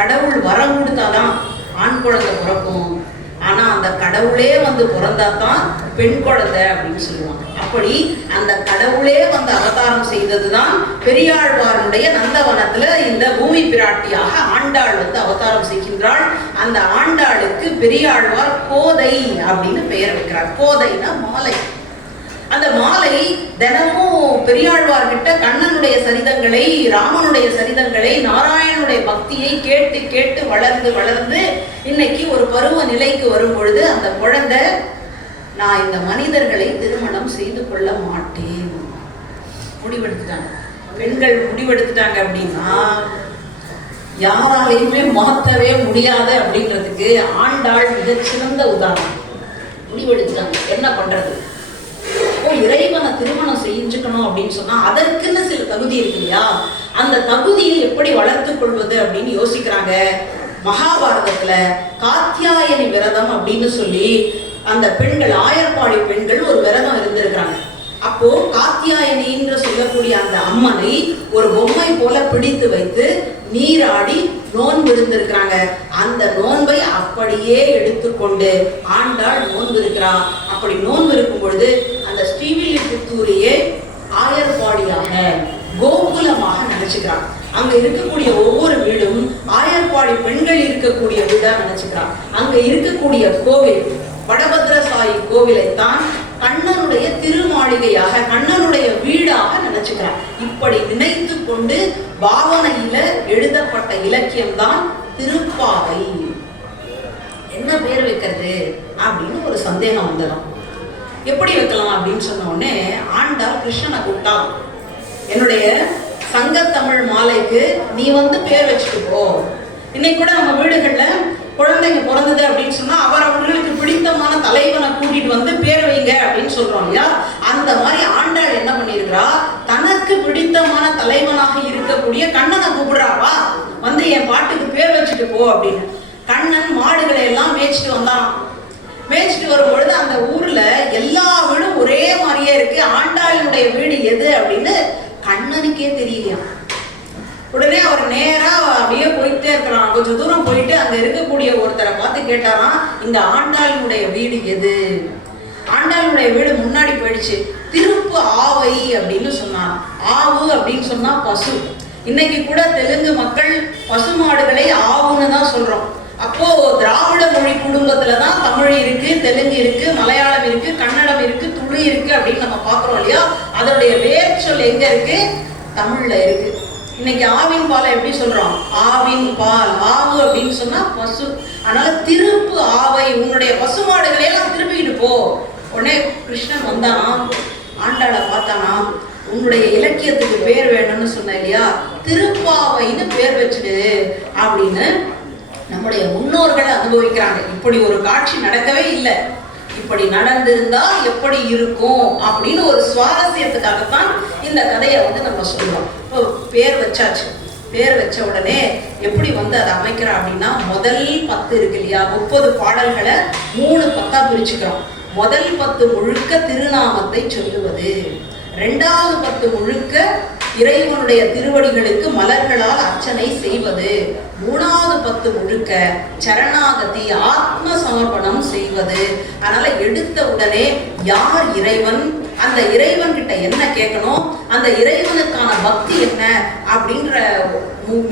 கடவுள் வரம் கொடுத்தாதான் ஆண் குழந்தை பிறக்கும், ஆனா அந்த கடவுளே வந்து பிறந்தாதான் பெண் குழந்தை அப்படின்னு சொல்லுவாங்க. அப்படி அந்த கடவுளே வந்து அவதாரம் செய்ததுதான் பெரியாழ்வாருடைய நந்தவனத்துல இந்த பூமி பிராட்டியாக ஆண்டாள் வந்து அவதாரம் செய்கின்றாள். அந்த ஆண்டாளுக்கு பெரியாழ்வார் கோதை அப்படின்னு பெயர் வைக்கிறார். கோதைனா மாலை. அந்த மாலை தினமும் பெரியாழ்வார்கிட்ட கண்ணனுடைய சரிதங்களை, ராமனுடைய சரிதங்களை, நாராயணனுடைய பக்தியை கேட்டு கேட்டு வளர்ந்து வளர்ந்து இன்னைக்கு ஒரு பருவ நிலைக்கு வரும் பொழுது அந்த குழந்தை, நான் இந்த மனிதர்களை திருமணம் செய்து கொள்ள மாட்டேன் முடிவெடுத்துட்டாங்க. பெண்கள் முடிவெடுத்துட்டாங்க அப்படின்னா யாராலையுமே மாற்றவே முடியாது அப்படின்றதுக்கு ஆண்டாள் மிகச்சிறந்த உதாரணம். முடிவெடுத்துட்டாங்க, என்ன பண்றது? இறைவனை திருமணம் செஞ்சுக்கணும் அப்படின்னு சொன்னா அதற்குன்னு சில தகுதி இருக்கு இல்லையா, அந்த தகுதியை எப்படி வளர்த்துக் கொள்வது அப்படின்னு யோசிக்கிறாங்க. மகாபாரதத்துல காத்தியாயனி விரதம் அப்படின்னு சொல்லி அந்த பெண்கள், ஆயர்பாடி பெண்கள் ஒரு விரதம் இருந்திருக்கிறாங்க. அப்போ காத்தியாயனின்னு சொல்லக்கூடிய அந்த அம்மனை ஒரு பொம்மை போல பிடித்து வைத்து நீராடி நோன்பு இருந்திருக்கிறாங்க. அந்த நோன்பை அப்படியே எடுத்துக்கொண்டு ஆண்டாள் நோன்பு இருக்கிறார். அப்படி நோன்பு இருக்கும் பொழுது அந்த ஸ்ரீவில்லிபுத்தூரையே ஆயர்பாடியாக, கோகுலமாக நினைச்சுக்கிறார். அங்க இருக்கக்கூடிய ஒவ்வொரு வீடும் ஆயர்பாடி பெண்கள் இருக்கக்கூடிய வீடா நினைச்சுக்கிறார். அங்க இருக்கக்கூடிய கோவில் வடபத்ரசாயி கோவிலைத்தான் கண்ணனுடைய திருமாளிகையாக, கண்ணனுடைய வீடாக நினைச்சுக்கிறார். இப்படி நினைத்து கொண்டு பாவனையில எழுதப்பட்ட இலக்கியம் தான் திருப்பாவை. என்ன பேர் வைக்கிறது அப்படின்னு ஒரு சந்தேகம் வந்துடும். எப்படி வைக்கலாம் அப்படின்னு சொன்ன உடனே ஆண்டாள் கிருஷ்ணனை கூப்பிட்டா, என்னுடைய சங்கத்தமிழ் மாலைக்கு நீ வந்து பேர் வச்சுட்டு போ. இன்னைக்கு கூட நம்ம வீடுகள்ல குழந்தைங்க பிறந்தது அப்படின்னு சொன்னா அவர்களுக்கு பிடித்தமான தலைவனை கூட்டிட்டு வந்து பேர் வைங்க அப்படின்னு சொல்றோம் இல்லையா. அந்த மாதிரி ஆண்டாள் என்ன பண்ணிருக்கிறா, தனக்கு பிடித்தமான தலைவனாக இருக்கக்கூடிய கண்ணனை கூப்பிடுறாவா, வந்து என் பாட்டுக்கு பேர் வச்சுட்டு போ அப்படின்னு. கண்ணன் மாடுகளை எல்லாம் மேய்ச்சிட்டு வந்தான். மேய்ச்சிட்டு வரும் பொழுது அந்த ஊர்ல எல்லா வீடும் ஒரே மாதிரியே இருக்கு. ஆண்டாளுடைய வீடு எது அப்படின்னு கண்ணனுக்கே தெரியலையா. உடனே அவர் நேரா அப்படியே போயிட்டே இருக்கிறான். கொஞ்சம் தூரம் போயிட்டு அங்க இருக்கக்கூடிய ஒருத்தரை பார்த்து கேட்டாராம், இங்க ஆண்டாளுடைய வீடு எது? ஆண்டாளுடைய வீடு முன்னாடி போயிடுச்சு. திருப்பு ஆவை அப்படின்னு சொன்னான். ஆவு அப்படின்னு சொன்னா பசு. இன்னைக்கு கூட தெலுங்கு மக்கள் பசுமாடுகளை ஆவுன்னு தான் சொல்றோம். அப்போ திராவிட மொழி குடும்பத்துலதான் தமிழ் இருக்கு, தெலுங்கு இருக்கு, மலையாளம் இருக்கு, கன்னடம் இருக்கு, துளு இருக்கு அப்படின்னு நம்ம பாக்குறோம் இல்லையா. அதனுடைய வேர் சொல் எங்க இருக்கு? தமிழ்ல இருக்கு. இன்னைக்கு ஆவின் பாலை எப்படி சொல்றோம்? ஆவின் பால். ஆவு அப்படின்னு சொன்னா பசு. அதனால திருப்பு ஆவை, உன்னுடைய பசுமாடுகளை எல்லாம் திருப்பிக்கிட்டு போ. உடனே கிருஷ்ணன் வந்தானா, ஆண்டாளை பார்த்தானா, உன்னுடைய இலக்கியத்துக்கு பேர் வேணும்னு சொன்ன இல்லையா, திருப்பாவைன்னு பேர் வச்சுடு அப்படின்னு நம்முடைய முன்னோர்கள் அனுபவிக்கிறாங்க. இப்படி ஒரு காட்சி நடக்கவே இல்லை. இப்படி நடந்திருந்தா எப்படி இருக்கும் அப்படின்னு ஒரு சுவாரஸ்யத்துக்காகத்தான் இந்த கதையை வந்து நம்ம சொல்றோம். இப்போ பேர் வச்சாச்சு. பேர் வச்ச உடனே எப்படி வந்து அதை அமைக்கிறோம் அப்படின்னா, முதல் 10 இருக்கு இல்லையா, 30 பாடல்களை 3 10ஆ பிரிச்சுக்கிறோம். முதல் 10 முழுக்க திருநாமத்தை சொல்லுவது, 2வது 10 முழுக்க இறைவனுடைய திருவடிகளுக்கு மலர்களால் அர்ச்சனை செய்வது, 3வது 10 முழுக்க சரணாகதி, ஆத்ம சமர்ப்பணம் செய்வது. அதனால எடுத்த உடனே யார் இறைவன், அந்த இறைவன் கிட்ட என்ன கேட்கணும், அந்த இறைவனுக்கான பக்தி என்ன அப்படின்ற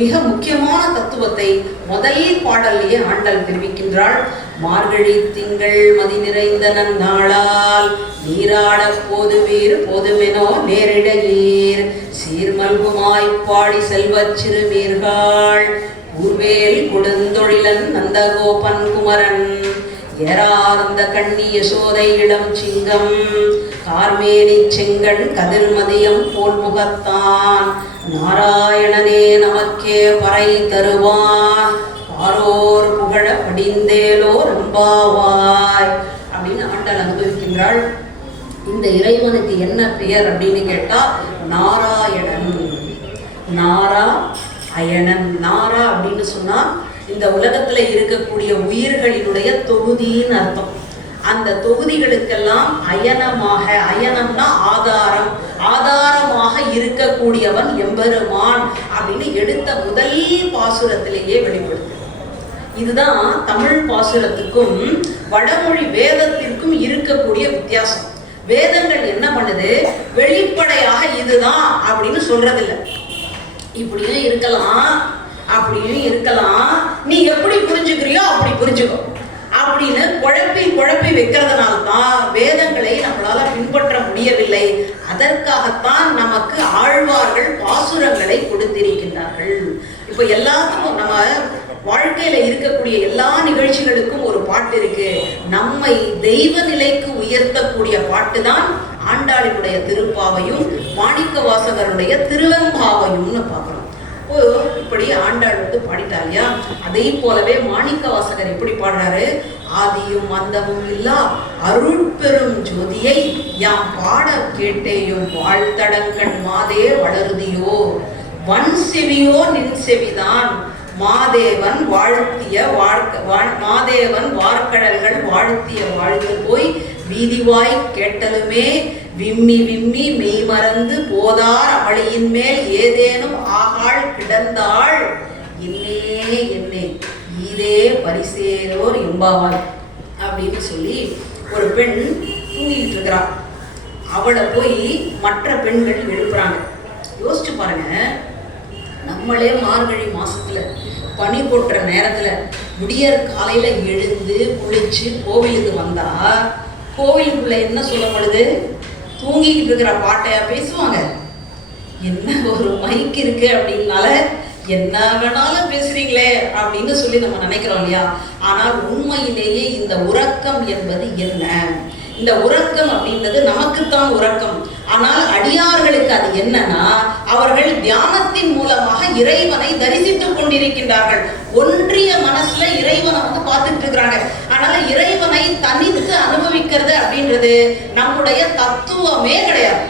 மிக முக்கியமான தத்துவத்தை முதல் பாடல்லையே ஆண்டாள் தெரிவிக்கின்றாள். மார்கழி திங்கள் மதி நிறைந்த நன்னாளால் நீராட போதுவீர் போதுமெனோ நேரிடையீர் சீர்மல்குமாய் பாடி செல்வச் சிறுமீர்கள் ஊர்வேல் கொடுந்தொழிலன் நந்தகோபன் குமரன் ஏறார்ந்த கண்ணி யசோதை இளம் சிங்கம் கார்மேனி செங்கண் கதிர்மதியம் போல் முகத்தான் நாராயணனே நமக்கே பறை தருவான் பாரோர் புகழ படிந்தேலோ ரம்பாவாய் அப்படின்னு ஆண்டாள் அனுபவிக்கின்றாள். இந்த இறைவனுக்கு என்ன பெயர் அப்படின்னு கேட்டா நாராயணன். நாரா அயனன். நாரா அப்படின்னு சொன்னா இந்த உலகத்துல இருக்கக்கூடிய உயிர்களினுடைய தொகுதின்னு அர்த்தம். அந்த தொகுதிகளுக்கெல்லாம் அயனமாக, அயனம்னா ஆதாரம், ஆதாரமாக இருக்கக்கூடியவன் எம்பெருமான் அப்படின்னு எடுத்த முதல் பாசுரத்திலேயே வெளிப்படுது. இதுதான் தமிழ் பாசுரத்துக்கும் வடமொழி வேதத்திற்கும் இருக்கக்கூடிய வித்தியாசம். வேதங்கள் என்ன பண்ணுது, வெளிப்படையாக இதுதான் அப்படின்னு சொல்றதில்லை. இப்படியும் இருக்கலாம், அப்படியும் இருக்கலாம், நீ எப்படி புரிஞ்சுக்கிறியோ அப்படி புரிஞ்சுக்கோ அப்படின்னு குழப்பி குழப்பி வைக்கிறதுனால தான் வேதங்களை நம்மளால பின்பற்ற முடியவில்லை. அதற்காகத்தான் நமக்கு ஆழ்வார்கள் பாசுரங்களை கொடுத்திருக்கின்றார்கள். இப்ப எல்லாத்துக்கும் நம்ம வாழ்க்கையில இருக்கக்கூடிய எல்லா நிகழ்ச்சிகளுக்கும் ஒரு பாட்டு இருக்கு. நம்மை தெய்வ நிலைக்கு உயர்த்தக்கூடிய பாட்டு தான் ஆண்டாளினுடைய திருப்பாவையும் மாணிக்க வாசகருடைய திருவெம்பாவையும்னு பார்க்கிறோம். இப்படி ஆண்டாள் பாடிட்டாலியா, அதே போலவே மாணிக்க வாசகர் எப்படி பாடுறாரு? ஆதியும் அந்தமும் இல்லா அருள் பெரும் ஜோதியை யாம் பாட கேட்டேயும் வாழ்த்தடங்கண் மாதே வளருதியோ வன் செவியோ நின் செவிதான் மாதேவன் வாழ்த்திய மாதேவன் வார்கடல்கள் வாழ்த்திய வாழ்த்து போய் வீதிவாய் கேட்டலுமே விம்மி விம்மி மெய் மறந்து போதார் அவளியின் மேல் ஏதேனும் ஆகாள் கிடந்தாள் என்னே என்னே இதே பரிசேரோர் எம்பாவாள் அப்படின்னு சொல்லி ஒரு பெண் தூங்கிட்டு இருக்கிறாள். அவளை போய் மற்ற பெண்கள் எழுப்புறாங்க. யோசிச்சு பாருங்க, நம்மளே மார்கழி மாசத்துல பனி கொட்டுற நேரத்துல விடியற் காலையில எழுந்து குளிச்சு கோவிலுக்கு வந்தா கோவிலுக்குள்ள என்ன சொல்லப்படுது? தூங்கிக்கிட்டு இருக்கிற பாட்டையா பேசுவாங்க? என்ன ஒரு மைக் இருக்கு அப்படின்னால என்ன வேணாலும் பேசுறீங்களே அப்படின்னு சொல்லி நம்ம நினைக்கிறோம் இல்லையா? ஆனால் உண்மையிலேயே இந்த உறக்கம் என்பது என்ன? இந்த உறக்கம் அப்படின்றது நமக்குத்தான் உறக்கம். ஆனால் அடியார்களுக்கு அது என்னன்னா, அவர்கள் தியானத்தின் மூலமாக இறைவனை தரிசித்துக் கொண்டிருக்கின்றார்கள். ஒன்றிய மனசுல இறைவனை பார்த்துட்டு இருக்கிறாங்க. அதனால இறைவனை தனித்து அனுபவிக்கிறது அப்படின்றது நம்முடைய தத்துவமே கிடையாது.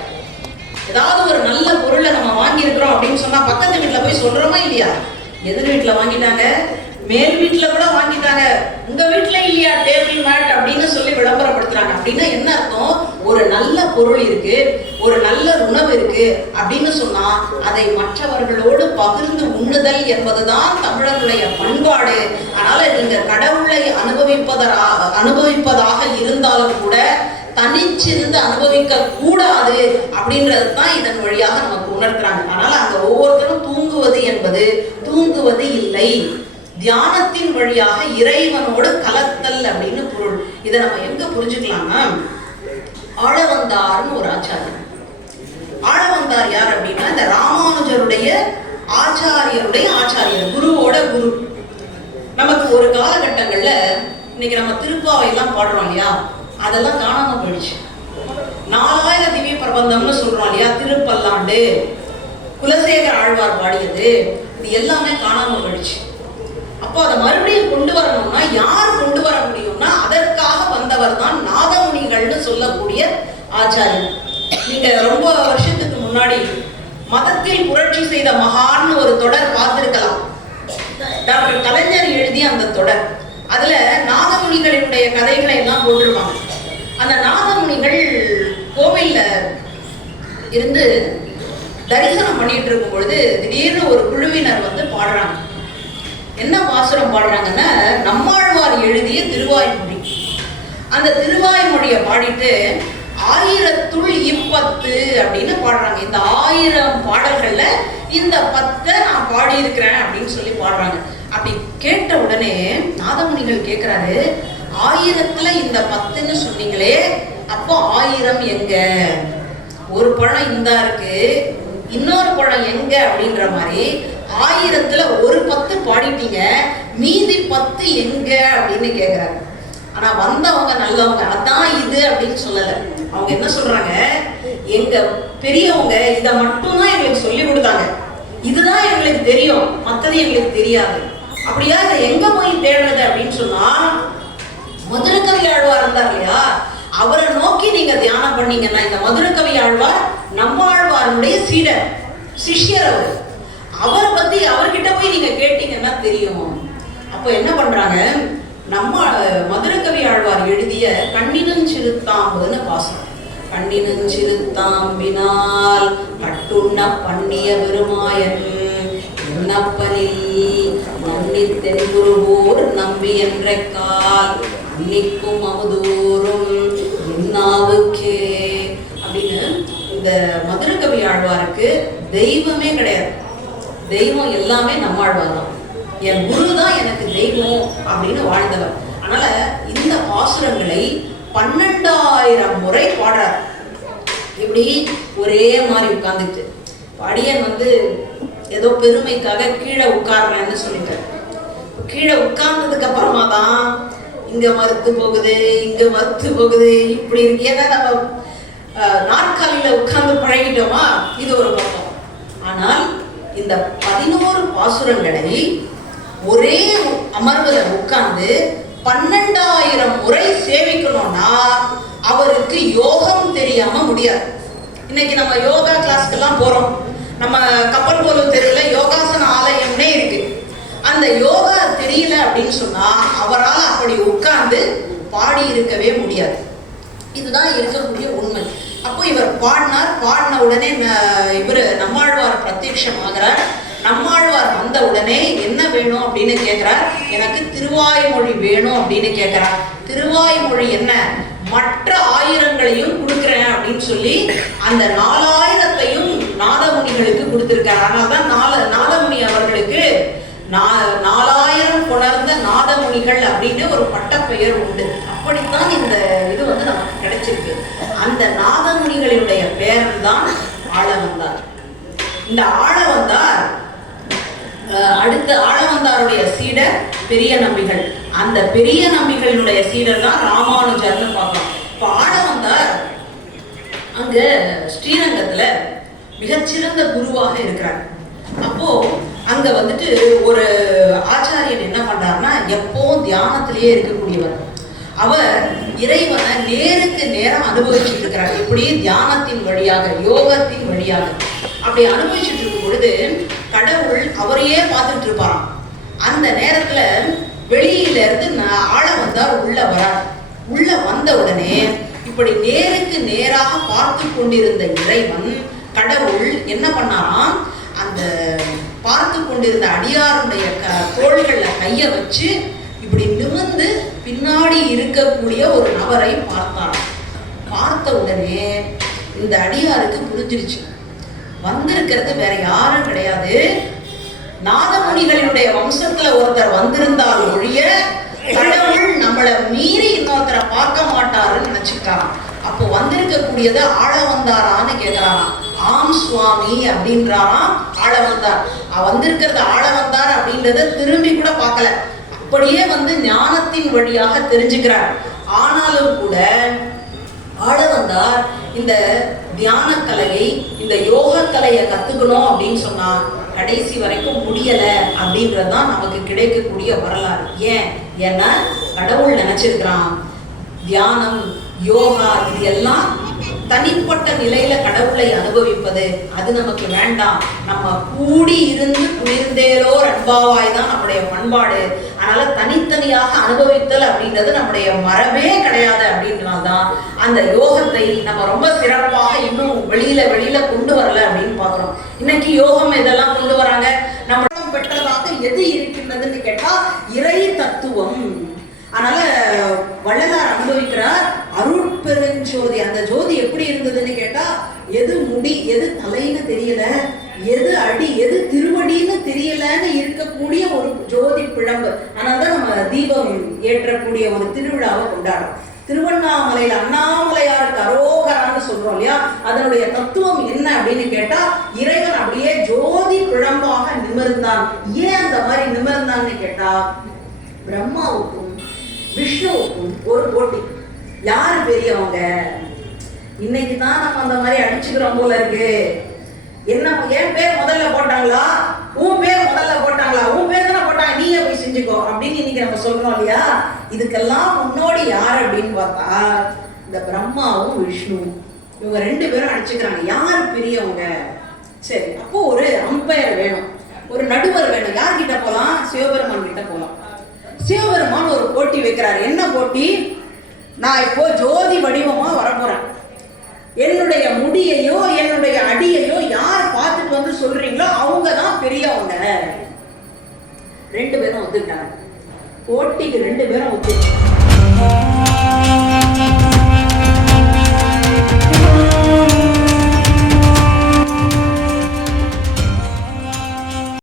ஏதாவது ஒரு நல்ல பொருளை நம்ம வாங்கி இருக்கிறோம் அப்படின்னு சொன்னா பக்கத்து வீட்டுல போய் சொல்றோமா இல்லையா? எதிர் வீட்டுல வாங்கிட்டாங்க, மேல் வீட்டுல கூட வாங்கிட்டாங்க, உங்க வீட்டுல இல்லையா டேபிள் மேட் அப்படின்னு சொல்லி விளம்பரப்படுத்துறாங்க. அப்படின்னா என்ன அர்த்தம்? ஒரு நல்ல பொருள் இருக்கு, ஒரு நல்ல உணவு இருக்கு அப்படின்னு சொன்னா அதை மற்றவர்களோடு பகிர்ந்து உண்ணுதல் என்பதுதான் தமிழர்களுடைய பண்பாடு. அதனால நீங்க கடவுளை அனுபவிப்பதாக இருந்தாலும் கூட தனிச்சிருந்து அனுபவிக்க கூடாது அப்படின்றது தான் இதன் வழியாக நமக்கு உணர்த்துறாங்க. அதனால அங்க ஒவ்வொருத்தரும் தூங்குவது என்பது தூங்குவது இல்லை, தியானத்தின் வழியாக இறைவனோடு கலத்தல் அப்படின்னு பொருள். இதை நம்ம எங்க புரிஞ்சுக்கலாம்னா, ஆளவந்தார்னு ஒரு ஆச்சாரியர். ஆளவந்தார் யார் அப்படின்னா இந்த ராமானுஜருடைய ஆச்சாரியருடைய ஆச்சாரியர், குருவோட குரு. நமக்கு ஒரு காலகட்டங்கள்ல இன்னைக்கு நம்ம திருப்பாவை எல்லாம் பாடுறோம் இல்லையா, அதெல்லாம் காணாம போயிடுச்சு. 4000 திவ்ய பிரபந்தம்னு சொல்றோம் இல்லையா, திருப்பல்லாண்டு, குலசேகர ஆழ்வார் பாடியது, இது எல்லாமே காணாம போயிடுச்சு. அப்போ அதை மறுபடியும் கொண்டு வரணும்னா யார் கொண்டு வர முடியும்னா அதற்காக வந்தவர் தான் நாதமுனிகள்னு சொல்லக்கூடிய ஆச்சாரியர். நீங்க ரொம்ப வருஷத்துக்கு முன்னாடி மதத்தில் புரட்சி செய்த மகான்னு ஒரு தொடர் பார்த்திருக்கலாம். டாக்டர் கலைஞர் எழுதிய அந்த தொடர், அதுல நாதமுனிகளினுடைய கதைகளை எல்லாம் போட்டிருப்பாங்க. அந்த நாதமுனிகள் கோவில்ல இருந்து தரிசனம் பண்ணிட்டு இருக்கும் பொழுது திடீர்னு ஒரு குழுவினர் வந்து பாடுறாங்க. என்ன பாசுரம் பாடுறாங்கன்னா, நம்மாழ்வார் எழுதிய திருவாய்மொழி. அந்த திருவாய்மொழியை பாடிட்டு 1000த்துள் 10 அப்படின்னு பாடுறாங்க. இந்த 1000 பாடல்கள்ல இந்த 10 நான் பாடி இருக்கிறேன் அப்படின்னு சொல்லி பாடுறாங்க. அப்படி கேட்ட உடனே நாதமுனிகள் கேட்கிறாரு, 1000த்துல இந்த 10ன்னு சொன்னீங்களே, அப்போ 1000 எங்க? ஒரு பழம் இந்தா இருக்கு, இன்னொரு பழம் எங்க அப்படின்ற மாதிரி 1000த்துல ஒரு 10 பாடிட்டீங்க, மீதி 10 எங்க அப்படின்னு கேட்கிறாரு. ஆனா வந்தவங்க நல்லவங்க, அதான் இது அப்படின்னு சொல்லல. அவங்க என்ன சொல்றாங்க, எங்க பெரியவங்க இதை மட்டும்தான் எங்களுக்கு சொல்லி கொடுத்தாங்க, இதுதான் எங்களுக்கு தெரியும், மற்றது எங்களுக்கு தெரியாது. அப்படியா இதை எங்க போய் தேடுறது அப்படின்னு சொன்னா, மதுரகவி ஆழ்வார் இருந்தார் இல்லையா, அவரை நோக்கி நீங்க தியானம் பண்ணீங்கன்னா, இந்த மதுரகவி ஆழ்வார் நம்மாழ்வாருடைய சீடர், சிஷ்யர். அவரை பத்தி அவர்கிட்ட போய் நீங்க கேட்டீங்கன்னா தெரியும். அப்போ என்ன பண்றாங்க, நம்ம மதுரகவி ஆழ்வார் எழுதிய கண்ணினஞ்சிறுத்தாம்புன்னு பாசம். கண்ணினஞ்சிறுத்தாம்பினால் கட்டுண்ண பண்ணிய பெருமாயன் என்னப்பனில் நன்னி தென்குருவோர் நம்பி என்ற கால் அன்னிக்கும் அவதூறும் என்னாவுக்கே அப்படின்னு. இந்த மதுரகவி ஆழ்வாருக்கு தெய்வமே கிடையாது, தெய்வம் எல்லாமே நம்மாழ்வார் தான். என் குரு தான் எனக்கு தெய்வம் அப்படின்னு வாழ்ந்தவர். அதனால இந்த பாசுரங்களை 12,000 முறை பாடுறார். இப்படி ஒரே மாதிரி உட்கார்ந்துட்டு. அடியன் ஏதோ பெருமைக்காக கீழே உட்கார்றேன்னு சொல்லிட்டார். கீழே உட்கார்ந்ததுக்கு அப்புறமா தான் இங்க மறுத்து போகுது, இங்க மறுத்து போகுது, இப்படி இருக்கு. ஏன்னா நம்ம நாற்காலியில உட்கார்ந்து பழகிட்டோமா, இது ஒரு பக்கம். ஆனால் இந்த 11 பாசுரங்களை ஒரே அமர்வுல உட்கார்ந்து 12,000 முறை சேவிக்கணும்னா அவருக்கு யோகம் தெரியாம முடியாது. இன்னைக்கு நம்ம யோகா கிளாஸ்க்கெல்லாம் போறோம். நம்ம கப்பல் போலும் தெரியல யோகாசன ஆலயம்னே இருக்கு. அந்த யோகா தெரியல அப்படின்னு சொன்னா அவரால் அப்படி உட்கார்ந்து பாடி இருக்கவே முடியாது. இதுதான் இருக்கக்கூடிய உண்மை. அப்போ இவர் பாடின உடனே இவர் நம்மாழ்வார் பிரத்யட்சமாகிறார். நம்மாழ்வார் வந்த உடனே என்ன வேணும் அப்படின்னு கேட்கிறார். எனக்கு திருவாய்மொழி வேணும் அப்படின்னு கேட்கிறார். திருவாய்மொழி என்ன, மற்ற 1000களையும் கொடுக்குறேன் அப்படின்னு சொல்லி அந்த 4000த்தையும் நாதமுனிகளுக்கு கொடுத்திருக்கார். அதனால்தான் நாதமுனி அவர்களுக்கு 4000 கொணர்ந்த நாதமுனிகள் அப்படின்னு ஒரு பட்டப்பெயர் உண்டு. அப்படித்தான் இந்த இது நமக்கு கிடைச்சிருக்கு. அந்த நாதமுனிகளுடைய பெயர் தான் ஆளவந்தார். இந்த ஆளவந்தார் அடுத்த ஆளவந்தாருடைய சீடர் பெரிய நம்பிகள். அந்த பெரிய நம்பிகளினுடைய சீடர் தான் ராமானுஜர்னு பார்க்கலாம். இப்போ ஆளவந்தார் அங்க ஸ்ரீரங்கத்துல மிகச்சிறந்த குருவாக இருக்கிறார். அப்போ அங்க ஒரு ஆச்சாரியன் என்ன பண்றாருன்னா, எப்போ தியானத்திலேயே இருக்கக்கூடியவர். அவர் இறைவனை நேருக்கு நேரம் அனுபவிச்சுட்டு இருக்கிறார். இப்படி தியானத்தின் வழியாக, யோகத்தின் வழியாக அப்படி அனுபவிச்சுட்டு இருக்கும் பொழுது கடவுள் அவரையே பார்த்துட்டு இருப்பாராம். அந்த நேரத்துல வெளியில இருந்து ஆளவந்தார் உள்ள வரார். உள்ள வந்த உடனே இப்படி நேருக்கு நேராக பார்த்து கொண்டிருந்த இறைவன் கடவுள் என்ன பண்ணாராம், அந்த பார்த்து கொண்டிருந்த அடியாருடைய தோள்கள்ல கைய வச்சு இப்படி நிமிர்ந்து பின்னாடி இருக்கக்கூடிய ஒரு நபரை பார்த்தாராம். பார்த்த உடனே இந்த அடியாருக்கு புரிஞ்சிருச்சு, வந்திருக்கிறது வேற யாரும் கிடையாது, நாதமுனிகளினுடைய வம்சத்துல ஒருத்தர் வந்திருந்தால் ஒழிய கடவுள் நம்மளை மீறி இன்னொருத்தரை பார்க்க மாட்டாருன்னு நினைச்சுட்டாராம். அப்போ வந்திருக்கக்கூடியது ஆளவந்தாரான்னு கேட்கிறாராம். ஆம் சுவாமி அப்படின்றாராம் ஆளவந்தார். வந்திருக்கிறது ஆளவந்தார் அப்படின்றத திரும்பி கூட பார்க்கல, அப்படியே ஞானத்தின் வழியாக தெரிஞ்சுக்கிறார். ஆனாலும் கூட ஆளவந்தார் இந்த தியான கலையை, இந்த யோக கலையை கத்துக்கணும் அப்படின்னு சொன்னா கடைசி வரைக்கும் முடியல அப்படின்றதுதான் நமக்கு கிடைக்கக்கூடிய வரலாறு. ஏன்னா கடவுள் நினைச்சிருக்கிறான் தியானம், யோகா இது எல்லாம் தனிப்பட்ட நிலையில கடவுளை அனுபவிப்பது அது நமக்கு வேண்டாம். நம்ம கூடி இருந்து குளிர்ந்தேலோர் அன்பாவாய் தான் நம்முடைய பண்பாடு. அதனால தனித்தனியாக அனுபவித்தல் அப்படின்றது நம்முடைய மரபே கிடையாது. அப்படின்றதுதான் அந்த யோகத்தை நம்ம ரொம்ப சிறப்பாக இன்னும் வெளியில கொண்டு வரல அப்படின்னு பாக்குறோம். இன்னைக்கு யோகம் இதெல்லாம் கொண்டு வராங்க. நம்ம பெற்றதாக எது இருக்கின்றதுன்னு கேட்டா இறை தத்துவம். அதனால வள்ளலார் அனுபவிக்கிறார் அருட்பெருஞ்சோதி. அந்த ஜோதி எப்படி இருந்ததுன்னு கேட்டா, எது முடி எது தலைன்னு தெரியல, எது அடி எது திருவடின்னு தெரியலன்னு இருக்கக்கூடிய ஒரு ஜோதி பிழம்பு. அதனாலதான் நம்ம தீபம் ஏற்றக்கூடிய ஒரு திருவிழாவை கொண்டாடுறோம். திருவண்ணாமலையில அண்ணாமலையாருக்கு அரோகரான்னு சொல்றோம் இல்லையா, அதனுடைய தத்துவம் என்ன அப்படின்னு கேட்டா, இறைவன் அப்படியே ஜோதி பிழம்பாக நிமிர்ந்தான். ஏன் அந்த மாதிரி நிமிர்ந்தான்னு கேட்டா, பிரம்மாவுக்கும் விஷ்ணுவுக்கும் ஒரு போட்டி, யாரு பெரியவங்க. இன்னைக்கு தான் நம்ம அந்த மாதிரி அடிச்சுக்கிறோம் போல இருக்கு. என்ன என் பேர் முதல்ல போட்டாங்களா, உன் பேர் முதல்ல போட்டாங்களா, உன் பேர் தானே போட்டாங்க, நீயே போய் செஞ்சுக்கோ அப்படின்னு இன்னைக்கு நம்ம சொல்றோம் இல்லையா. இதுக்கெல்லாம் முன்னோடி யார் அப்படின்னு பார்த்தா இந்த பிரம்மாவும் விஷ்ணுவும். இவங்க 2 பேரும் அடிச்சுக்கிறாங்க யாரு பெரியவங்க. சரி, அப்போ ஒரு அம்பையர் வேணும், ஒரு நடுவர் வேணும். யார்கிட்ட போலாம், சிவபெருமான் கிட்ட போலாம். சிவபெருமான் ஒரு போட்டி வைக்கிறார். என்ன போட்டி, நான் இப்போ ஜோதி வடிவமா வரப்போறேன், என்னுடைய முடியையோ என்னுடைய அடியையோ யார் பார்த்துட்டு சொல்றீங்களோ அவங்க தான் பெரியவங்க. 2 பேரும் ஒத்துக்கிட்டாங்க. போட்டிக்கு 2 பேரும் ஒத்துக்கிட்டாங்க.